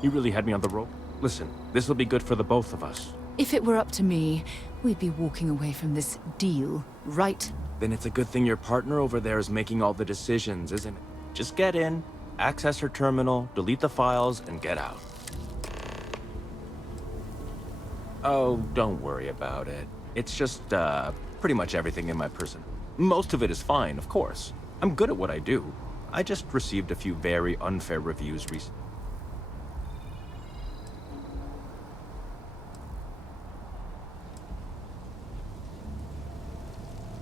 You really had me on the rope. Listen, this will be good for the both of us. If it were up to me, we'd be walking away from this deal, right? Then it's a good thing your partner over there is making all the decisions, isn't it? Just get in, access her terminal, delete the files, and get out. Oh, don't worry about it. It's just, pretty much everything in my person. Most of it is fine, of course. I'm good at what I do. I just received a few very unfair reviews recently.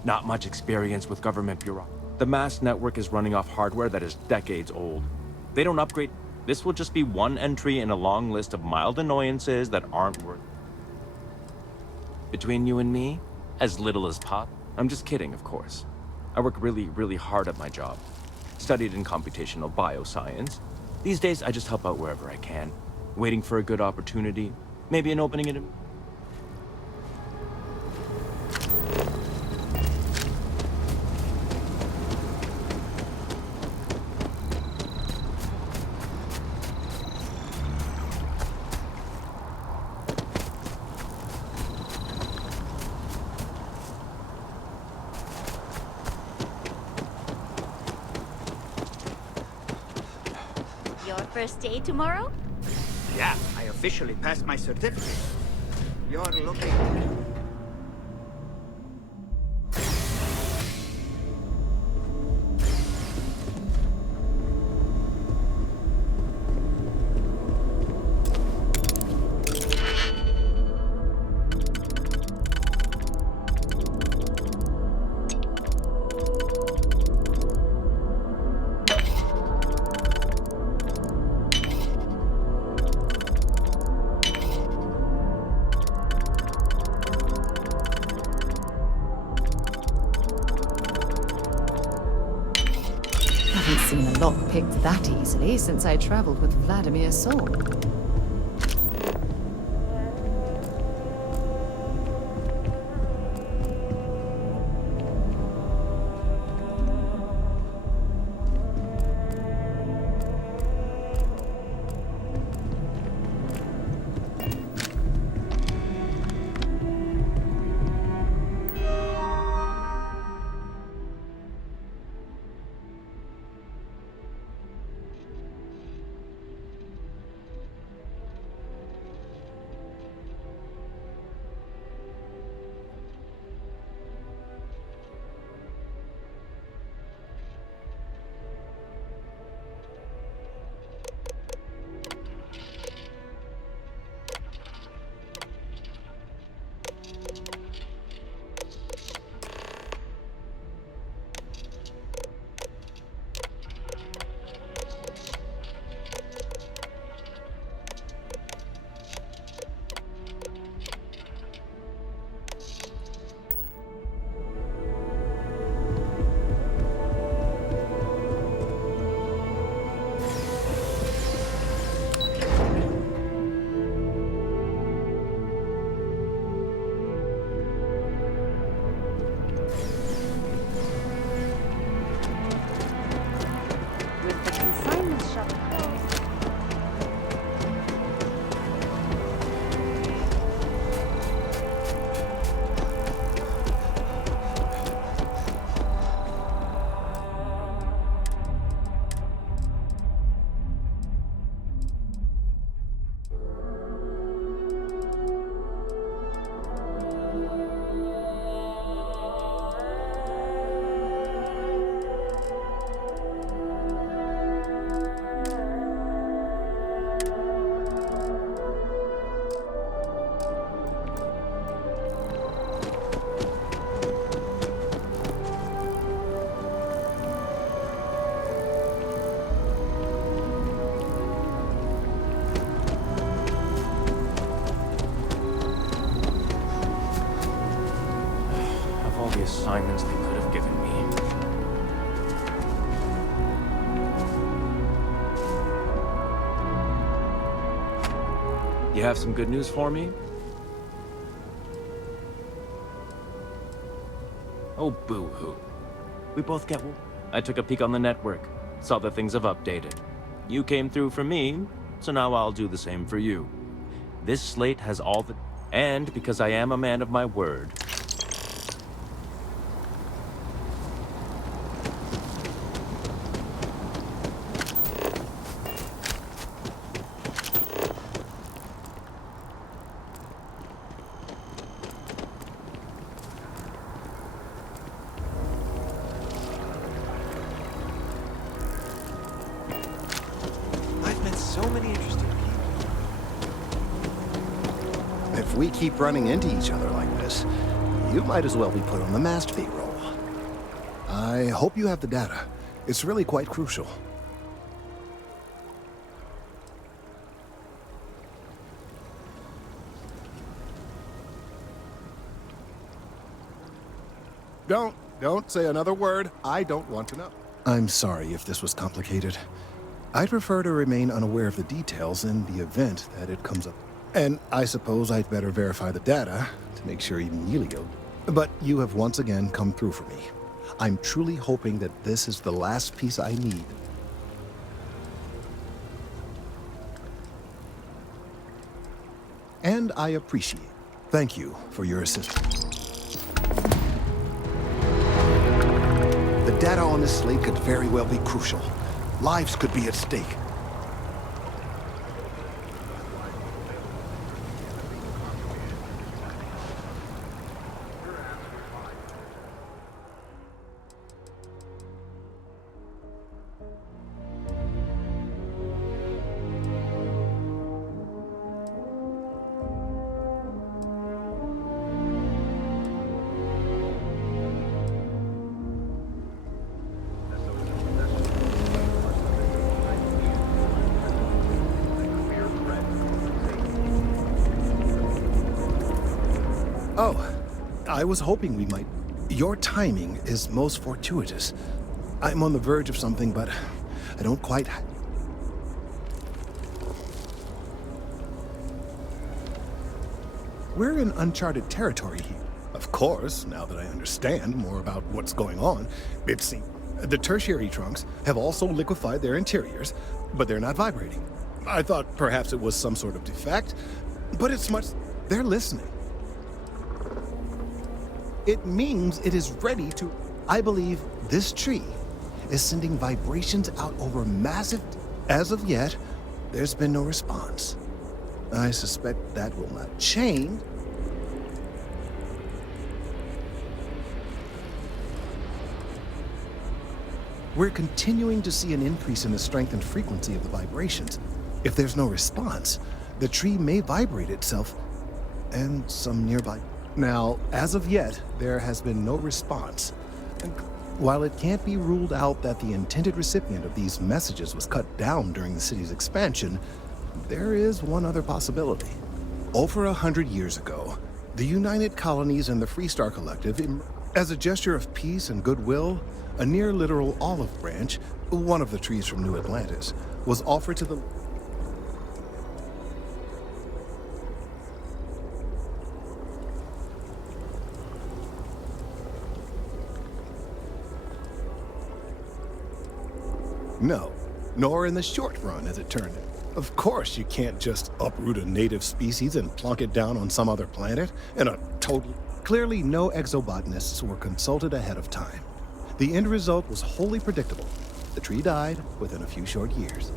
Not much experience with government bureau. The mass network is running off hardware that is decades old. They don't upgrade. This will just be one entry in a long list of mild annoyances that aren't worth. Between you and me, as little as pop. I'm just kidding, of course. I work really, really hard at my job. Studied in computational bioscience. These days, I just help out wherever I can. Waiting for a good opportunity. Maybe an opening in a... First day tomorrow? Yeah, I officially passed my certificate. You're looking... picked that easily since I traveled with Vladimir's soul. Assignments they could have given me. You have some good news for me? Oh, boo-hoo. We both get... I took a peek on the network, saw that things have updated. You came through for me, so now I'll do the same for you. This slate has all the... And because I am a man of my word... If we keep running into each other like this, you might as well be put on the mast payroll. I hope you have the data. It's really quite crucial. Don't say another word. I don't want to know. I'm sorry if this was complicated. I'd prefer to remain unaware of the details in the event that it comes up. And I suppose I'd better verify the data to make sure even Yelio. But you have once again come through for me. I'm truly hoping that this is the last piece I need. And I appreciate it. Thank you for your assistance. The data on this slate could very well be crucial. Lives could be at stake. Oh, I was hoping we might. Your timing is most fortuitous. I'm on the verge of something, but I don't quite... We're in uncharted territory here. Of course, now that I understand more about what's going on, it seems the tertiary trunks have also liquefied their interiors, but they're not vibrating. I thought perhaps it was some sort of defect, but it's much... They're listening. It means it is ready to... I believe this tree is sending vibrations out over massive... As of yet, there's been no response. I suspect that will not change. We're continuing to see an increase in the strength and frequency of the vibrations. If there's no response, the tree may vibrate itself and some nearby. Now, as of yet, there has been no response. And while it can't be ruled out that the intended recipient of these messages was cut down during the city's expansion, there is one other possibility. Over 100 years ago, the United Colonies and the Freestar Collective, as a gesture of peace and goodwill, a near-literal olive branch, one of the trees from New Atlantis, was offered to the... No, nor in the short run, as it turned out. Of course, you can't just uproot a native species and plunk it down on some other planet in a total... Clearly, no exobotanists were consulted ahead of time. The end result was wholly predictable. The tree died within a few short years.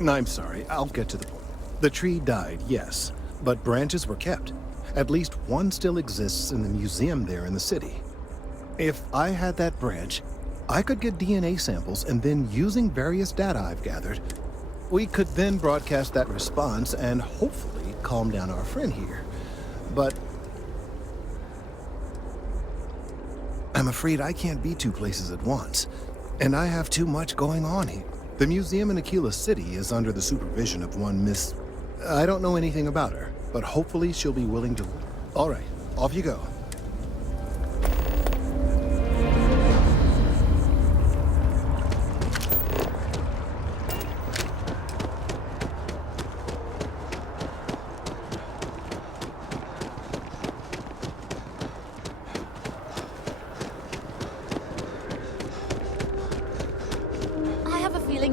I'm sorry, I'll get to the point. The tree died, yes, but branches were kept. At least one still exists in the museum there in the city. If I had that branch, I could get DNA samples, and then using various data I've gathered, we could then broadcast that response and hopefully calm down our friend here. But I'm afraid I can't be two places at once, and I have too much going on here. The museum in Aquila City is under the supervision of one Miss... I don't know anything about her, but hopefully she'll be willing to... All right, off you go.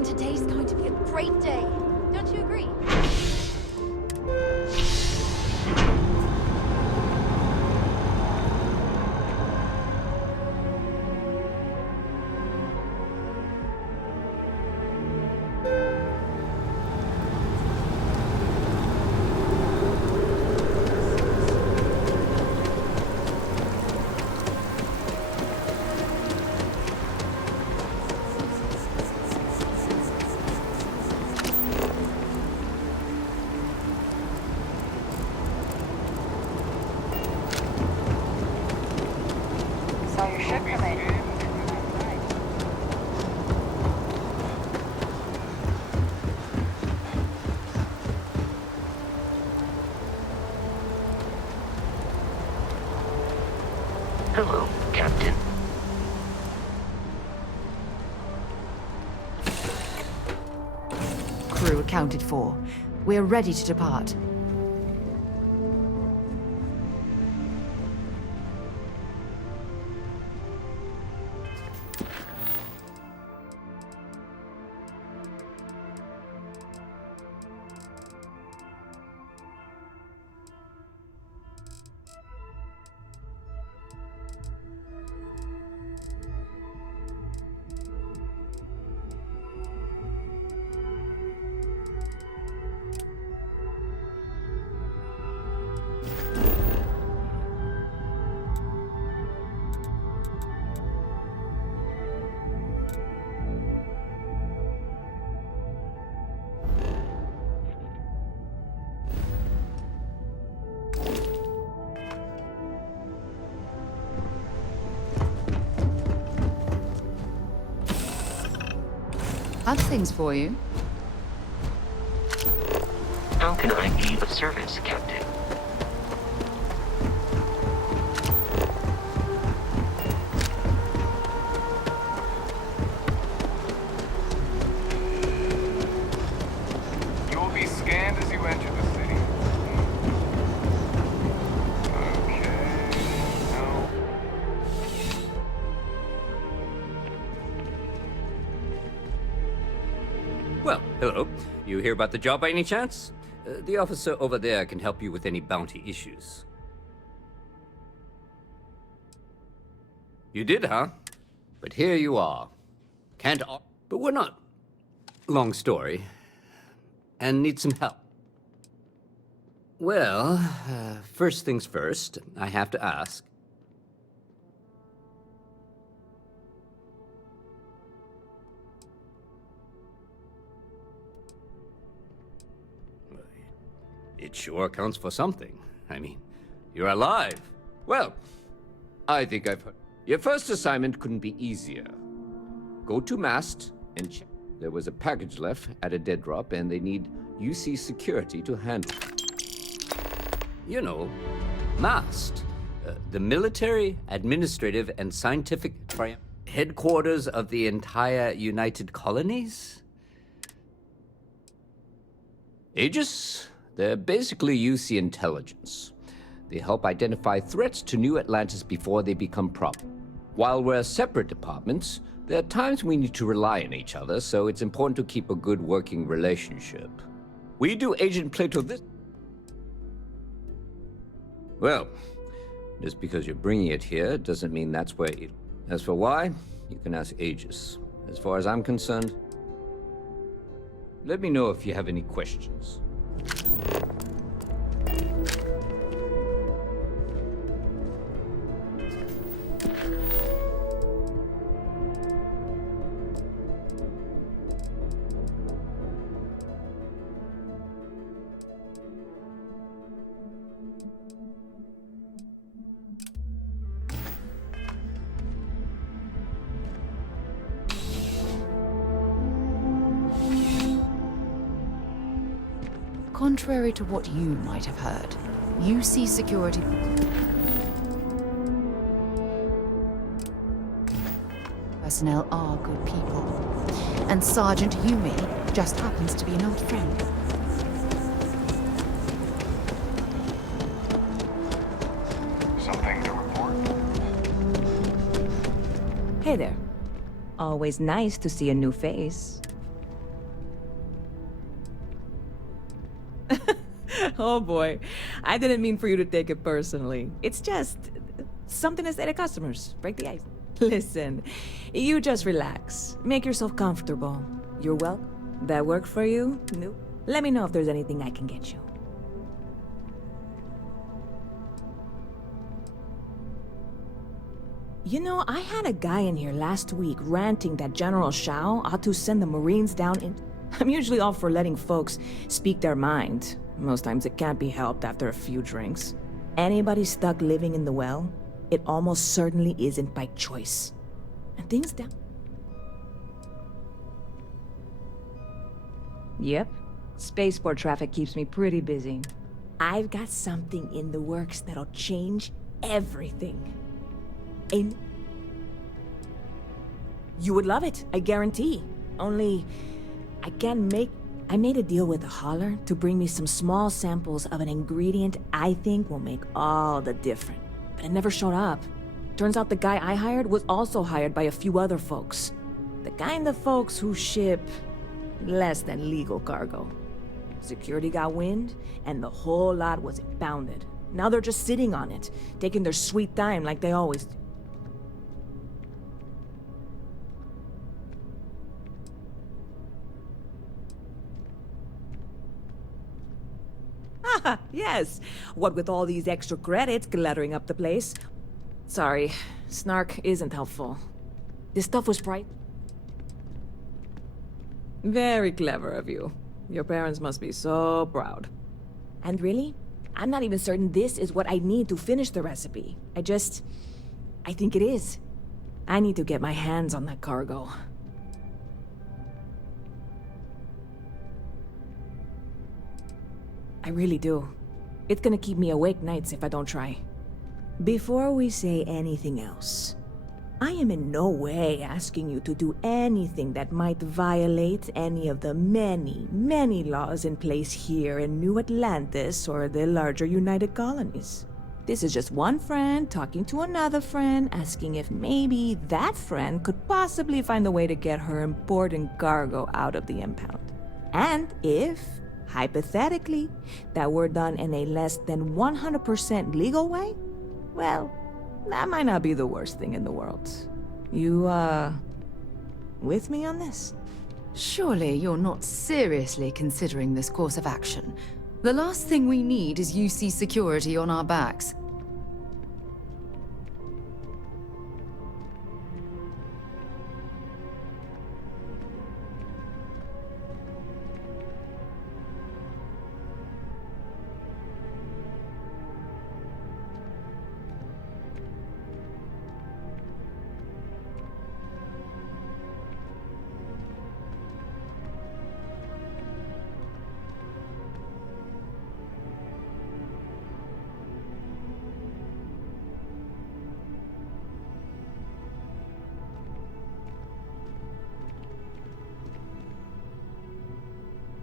Today's going to be a great day. Don't you agree? Saw your ship come in. Hello, Captain. Crew accounted for. We're ready to depart. Have things for you. How can I be of service, Captain? Well, hello. You hear about the job by any chance? The officer over there can help you with any bounty issues. You did, huh? But here you are. But we're not. Long story. And need some help. Well, first things first, I have to ask. It sure counts for something. I mean, you're alive. Well, I think I've heard. Your first assignment couldn't be easier. Go to Mast and check. There was a package left at a dead drop, and they need UC security to handle it. You know, Mast, the military, administrative, and scientific headquarters of the entire United Colonies? Aegis? They're basically UC intelligence. They help identify threats to New Atlantis before they become problem. While we're separate departments, there are times we need to rely on each other, so it's important to keep a good working relationship. We do Agent Plato this. Well, just because you're bringing it here doesn't mean that's where it... As for why, you can ask Aegis. As far as I'm concerned, let me know if you have any questions. Contrary to what you might have heard, UC security personnel are good people, and Sergeant Yumi just happens to be an old friend. Something to report? Hey there. Always nice to see a new face. Oh boy, I didn't mean for you to take it personally. It's just something to say to customers. Break the ice. Listen, you just relax. Make yourself comfortable. You're welcome. That work for you? No. Let me know if there's anything I can get you. You know, I had a guy in here last week ranting that General Shao ought to send the Marines down in... I'm usually all for letting folks speak their mind. Most times it can't be helped after a few drinks. Anybody stuck living in the well, it almost certainly isn't by choice. And things down. Yep. Spaceport traffic keeps me pretty busy. I've got something in the works that'll change everything. You would love it, I guarantee. Only, I made a deal with a hauler to bring me some small samples of an ingredient I think will make all the difference. But it never showed up. Turns out the guy I hired was also hired by a few other folks. The kind of folks who ship less than legal cargo. Security got wind, and the whole lot was impounded. Now they're just sitting on it, taking their sweet time like they always do. Yes, what with all these extra credits cluttering up the place. Sorry, snark isn't helpful. This stuff was very clever of you. Your parents must be so proud. And really, I'm not even certain this is what I need to finish the recipe. I think it is. I need to get my hands on that cargo. I really do. It's gonna keep me awake nights if I don't try. Before we say anything else, I am in no way asking you to do anything that might violate any of the many, many laws in place here in New Atlantis or the larger United Colonies. This is just one friend talking to another friend, asking if maybe that friend could possibly find a way to get her important cargo out of the impound. And if, hypothetically, that were done in a less than 100% legal way, well, that might not be the worst thing in the world. You, with me on this? Surely you're not seriously considering this course of action. The last thing we need is UC security on our backs.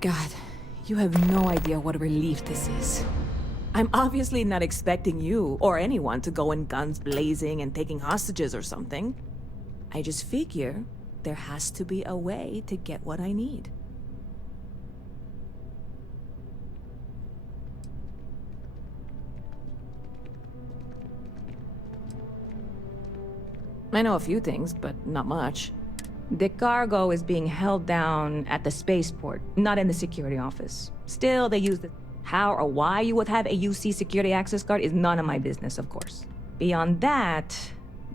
God, you have no idea what a relief this is. I'm obviously not expecting you or anyone to go in guns blazing and taking hostages or something. I just figure there has to be a way to get what I need. I know a few things, but not much. The cargo is being held down at the spaceport, not in the security office. Still, they use the... How or why you would have a UC security access card is none of my business, of course. Beyond that,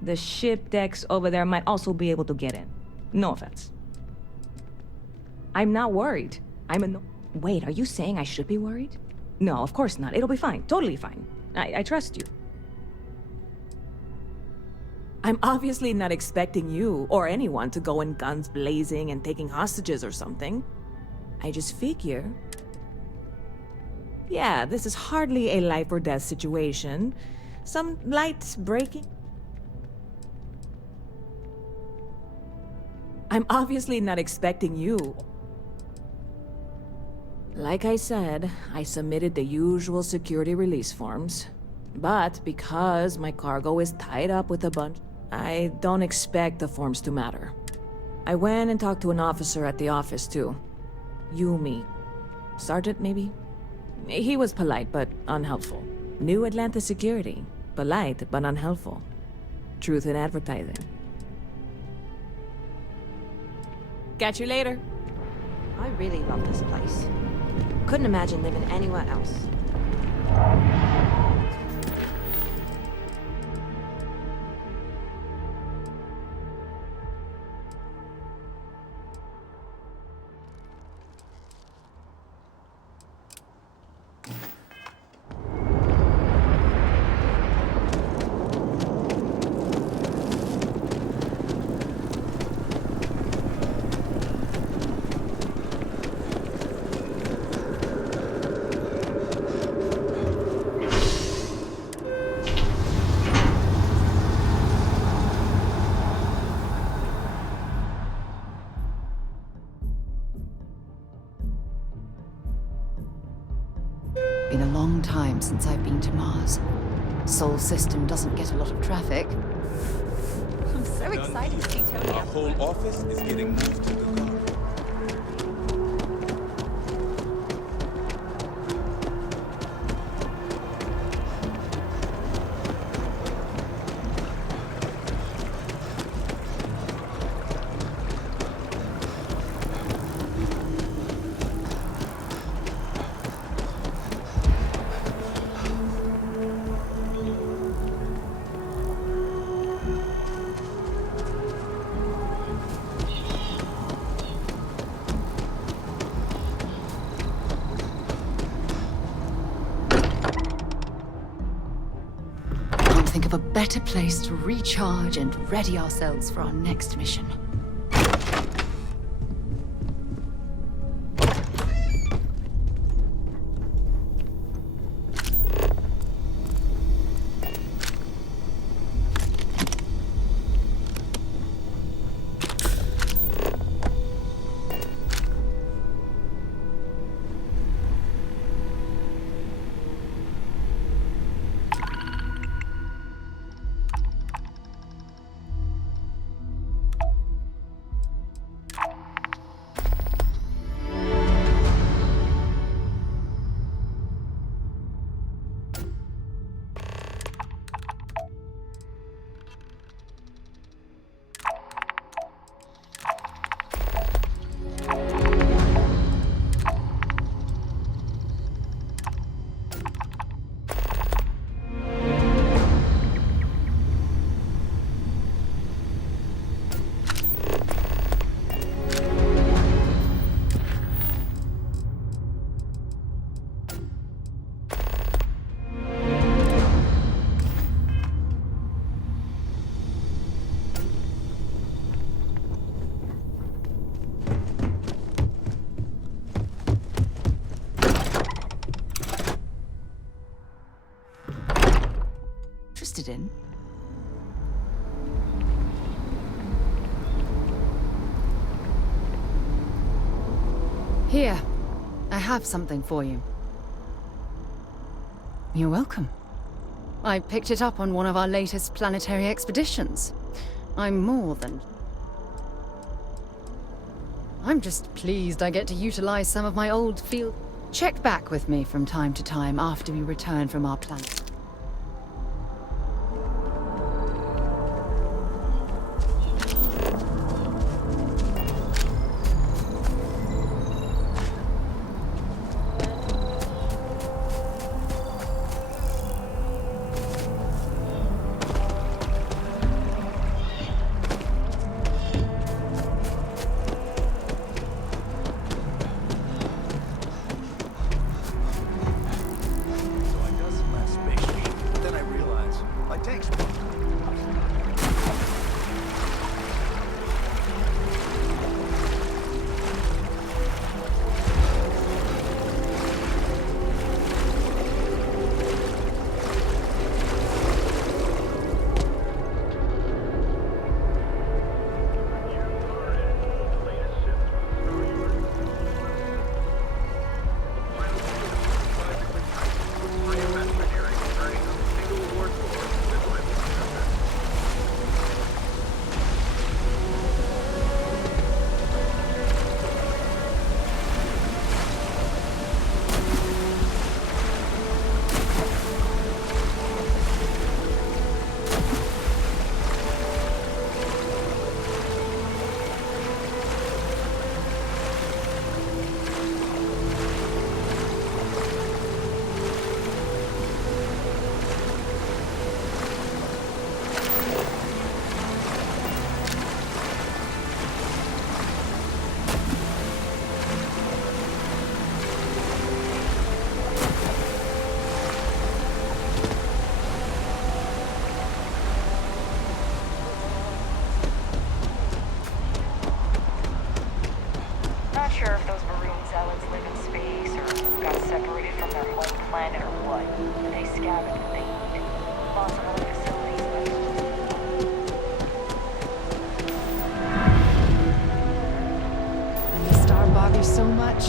the ship decks over there might also be able to get in. No offense. I'm not worried. Wait, are you saying I should be worried? No, of course not. It'll be fine. Totally fine. I trust you. I'm obviously not expecting you or anyone to go in guns blazing and taking hostages or something. I just figure... Yeah, this is hardly a life or death situation. Some light breaking... I'm obviously not expecting you. Like I said, I submitted the usual security release forms. But because my cargo is tied up with a bunch... I don't expect the forms to matter. I went and talked to an officer at the office, too. Yumi. Sergeant, maybe? He was polite, but unhelpful. New Atlanta security. Polite, but unhelpful. Truth in advertising. Catch you later. I really love this place. Couldn't imagine living anywhere else. Been a long time since I've been to Mars. Sol system doesn't get a lot of traffic. I'm so excited to see Tony. Our whole office is getting moved to the car. Think of a better place to recharge and ready ourselves for our next mission. interested in. Here, I have something for you. You're welcome. I picked it up on one of our latest planetary expeditions. I'm just pleased I get to utilize some of my old field. Check back with me from time to time after we return from our planet. Not sure if those maroon zealots live in space or got separated from their home planet or what. They scavenge what they eat. Possible facilities, I miss Starboggy so much.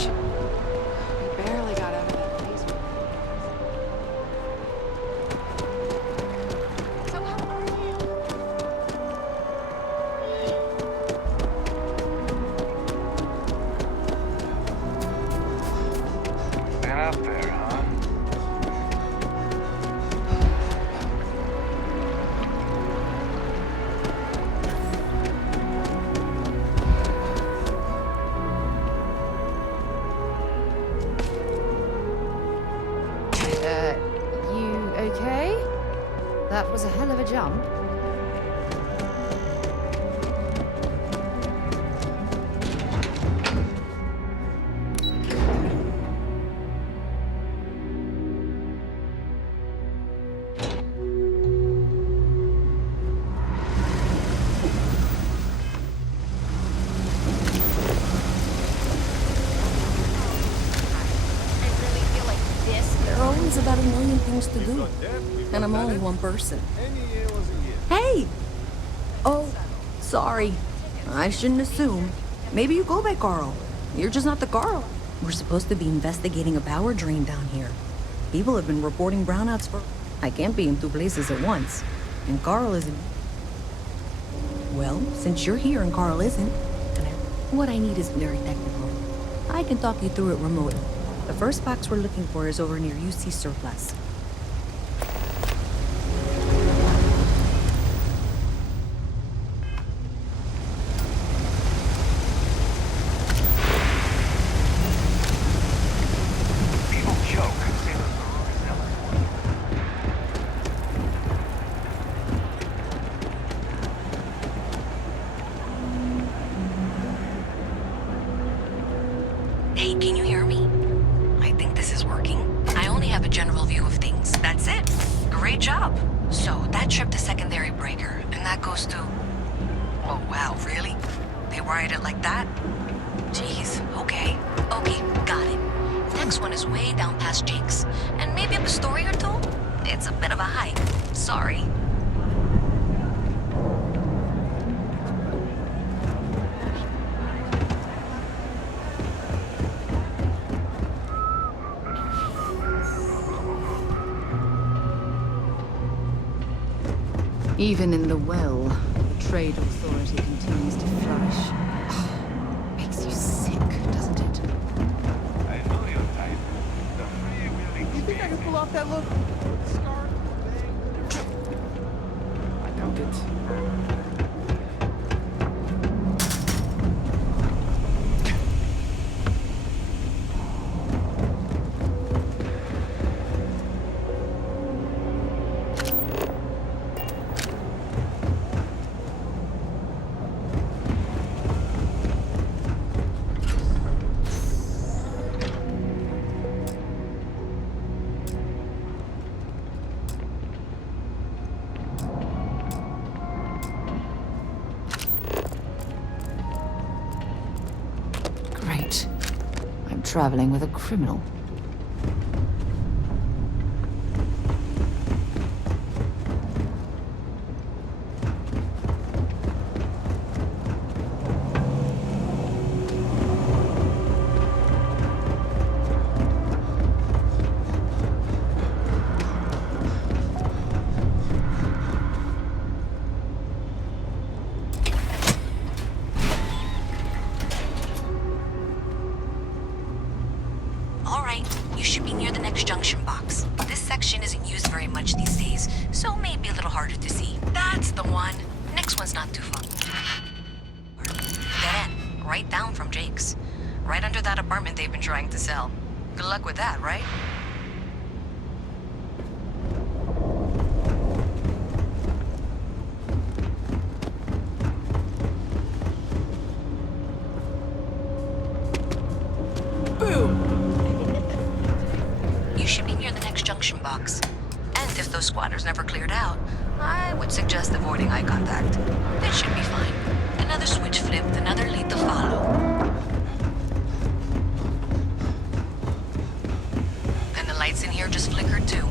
We barely got out of that place. So how are you? Been up there, huh? You okay? That was a hell of a jump. There are always about a million things to do, and I'm only one person. Hey! Oh, sorry. I shouldn't assume. Maybe you go by Carl. You're just not the Carl. We're supposed to be investigating a power drain down here. People have been reporting brownouts for... I can't be in two places at once. And Carl isn't... Well, since you're here and Carl isn't, what I need is very technical. I can talk you through it remotely. The first box we're looking for is over near UC Surplus. People joke and say those maroon zealots. Hey, can you hear me? I think this is working. I only have a general view of things. That's it. Great job. So, that trip to secondary breaker, and that goes to... Oh, wow, really? They wired it like that? Jeez, okay. Okay, got it. Next one is way down past Jake's. And maybe up a story or two? It's a bit of a hike. Sorry. Even in the well, the trade authority continues to flourish. Makes you sick, doesn't it? I know your type. The free-wheeling You think I can pull off that look? Scarf, bang. I doubt it. Great. I'm traveling with a criminal. All right, you should be near the next junction box. This section isn't used very much these days, so maybe a little harder to see. That's the one. Next one's not too far. Dead end, right down from Jake's. Right under that apartment they've been trying to sell. Good luck with that, right? You should be near the next junction box. And if those squatters never cleared out, I would suggest avoiding eye contact. It should be fine. Another switch flipped, another lead to follow. And the lights in here just flickered too.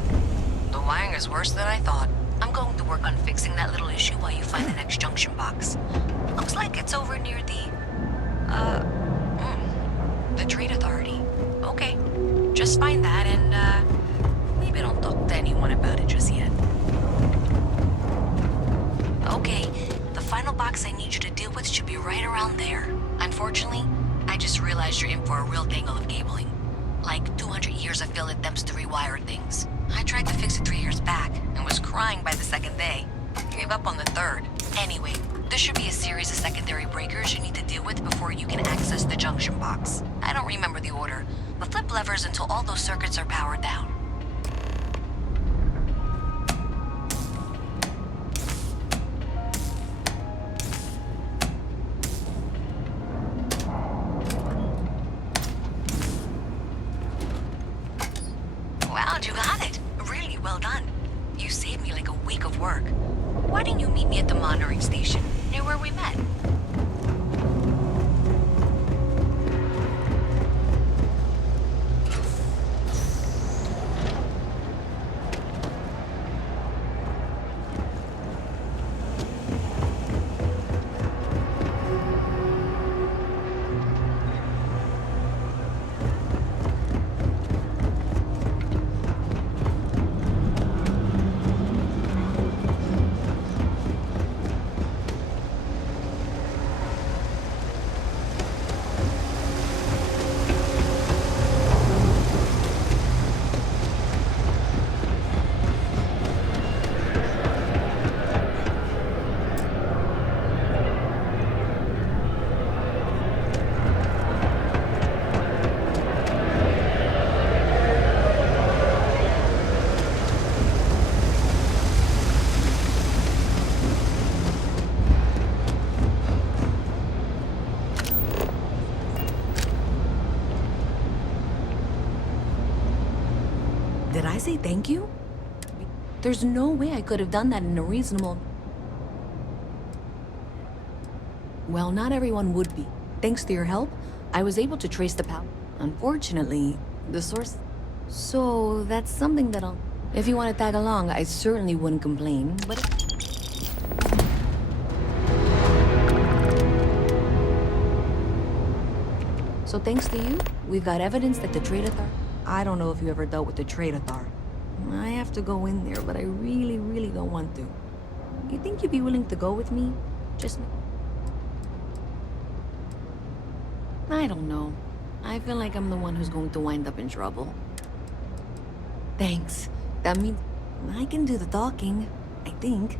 The wiring is worse than I thought. I'm going to work on fixing that little issue while you find the next junction box. Looks like it's over near the Trade Authority. Okay, just find that and, maybe don't talk to anyone about it just yet. Okay, the final box I need you to deal with should be right around there. Unfortunately, I just realized you're in for a real tangle of cabling. Like 200 years of failed attempts to rewire things. I tried to fix it 3 years back and was crying by the second day. Gave up on the third. Anyway, there should be a series of secondary breakers you need to deal with before you can access the junction box. I don't remember the order, but flip levers until all those circuits are powered down. Wow, you got it. Really well done. You saved me like a week of work. Why didn't you meet me at the monitoring station, near where we met? Did I say thank you? There's no way I could have done that in a reasonable... Well, not everyone would be. Thanks to your help, I was able to trace the power. Unfortunately, the source... So, that's something that I'll... If you want to tag along, I certainly wouldn't complain, but... So thanks to you, we've got evidence that the Trade Authority... I don't know if you ever dealt with the Trade Authority. I have to go in there, but I really, really don't want to. You think you'd be willing to go with me? Just... I don't know. I feel like I'm the one who's going to wind up in trouble. Thanks. That means I can do the talking, I think.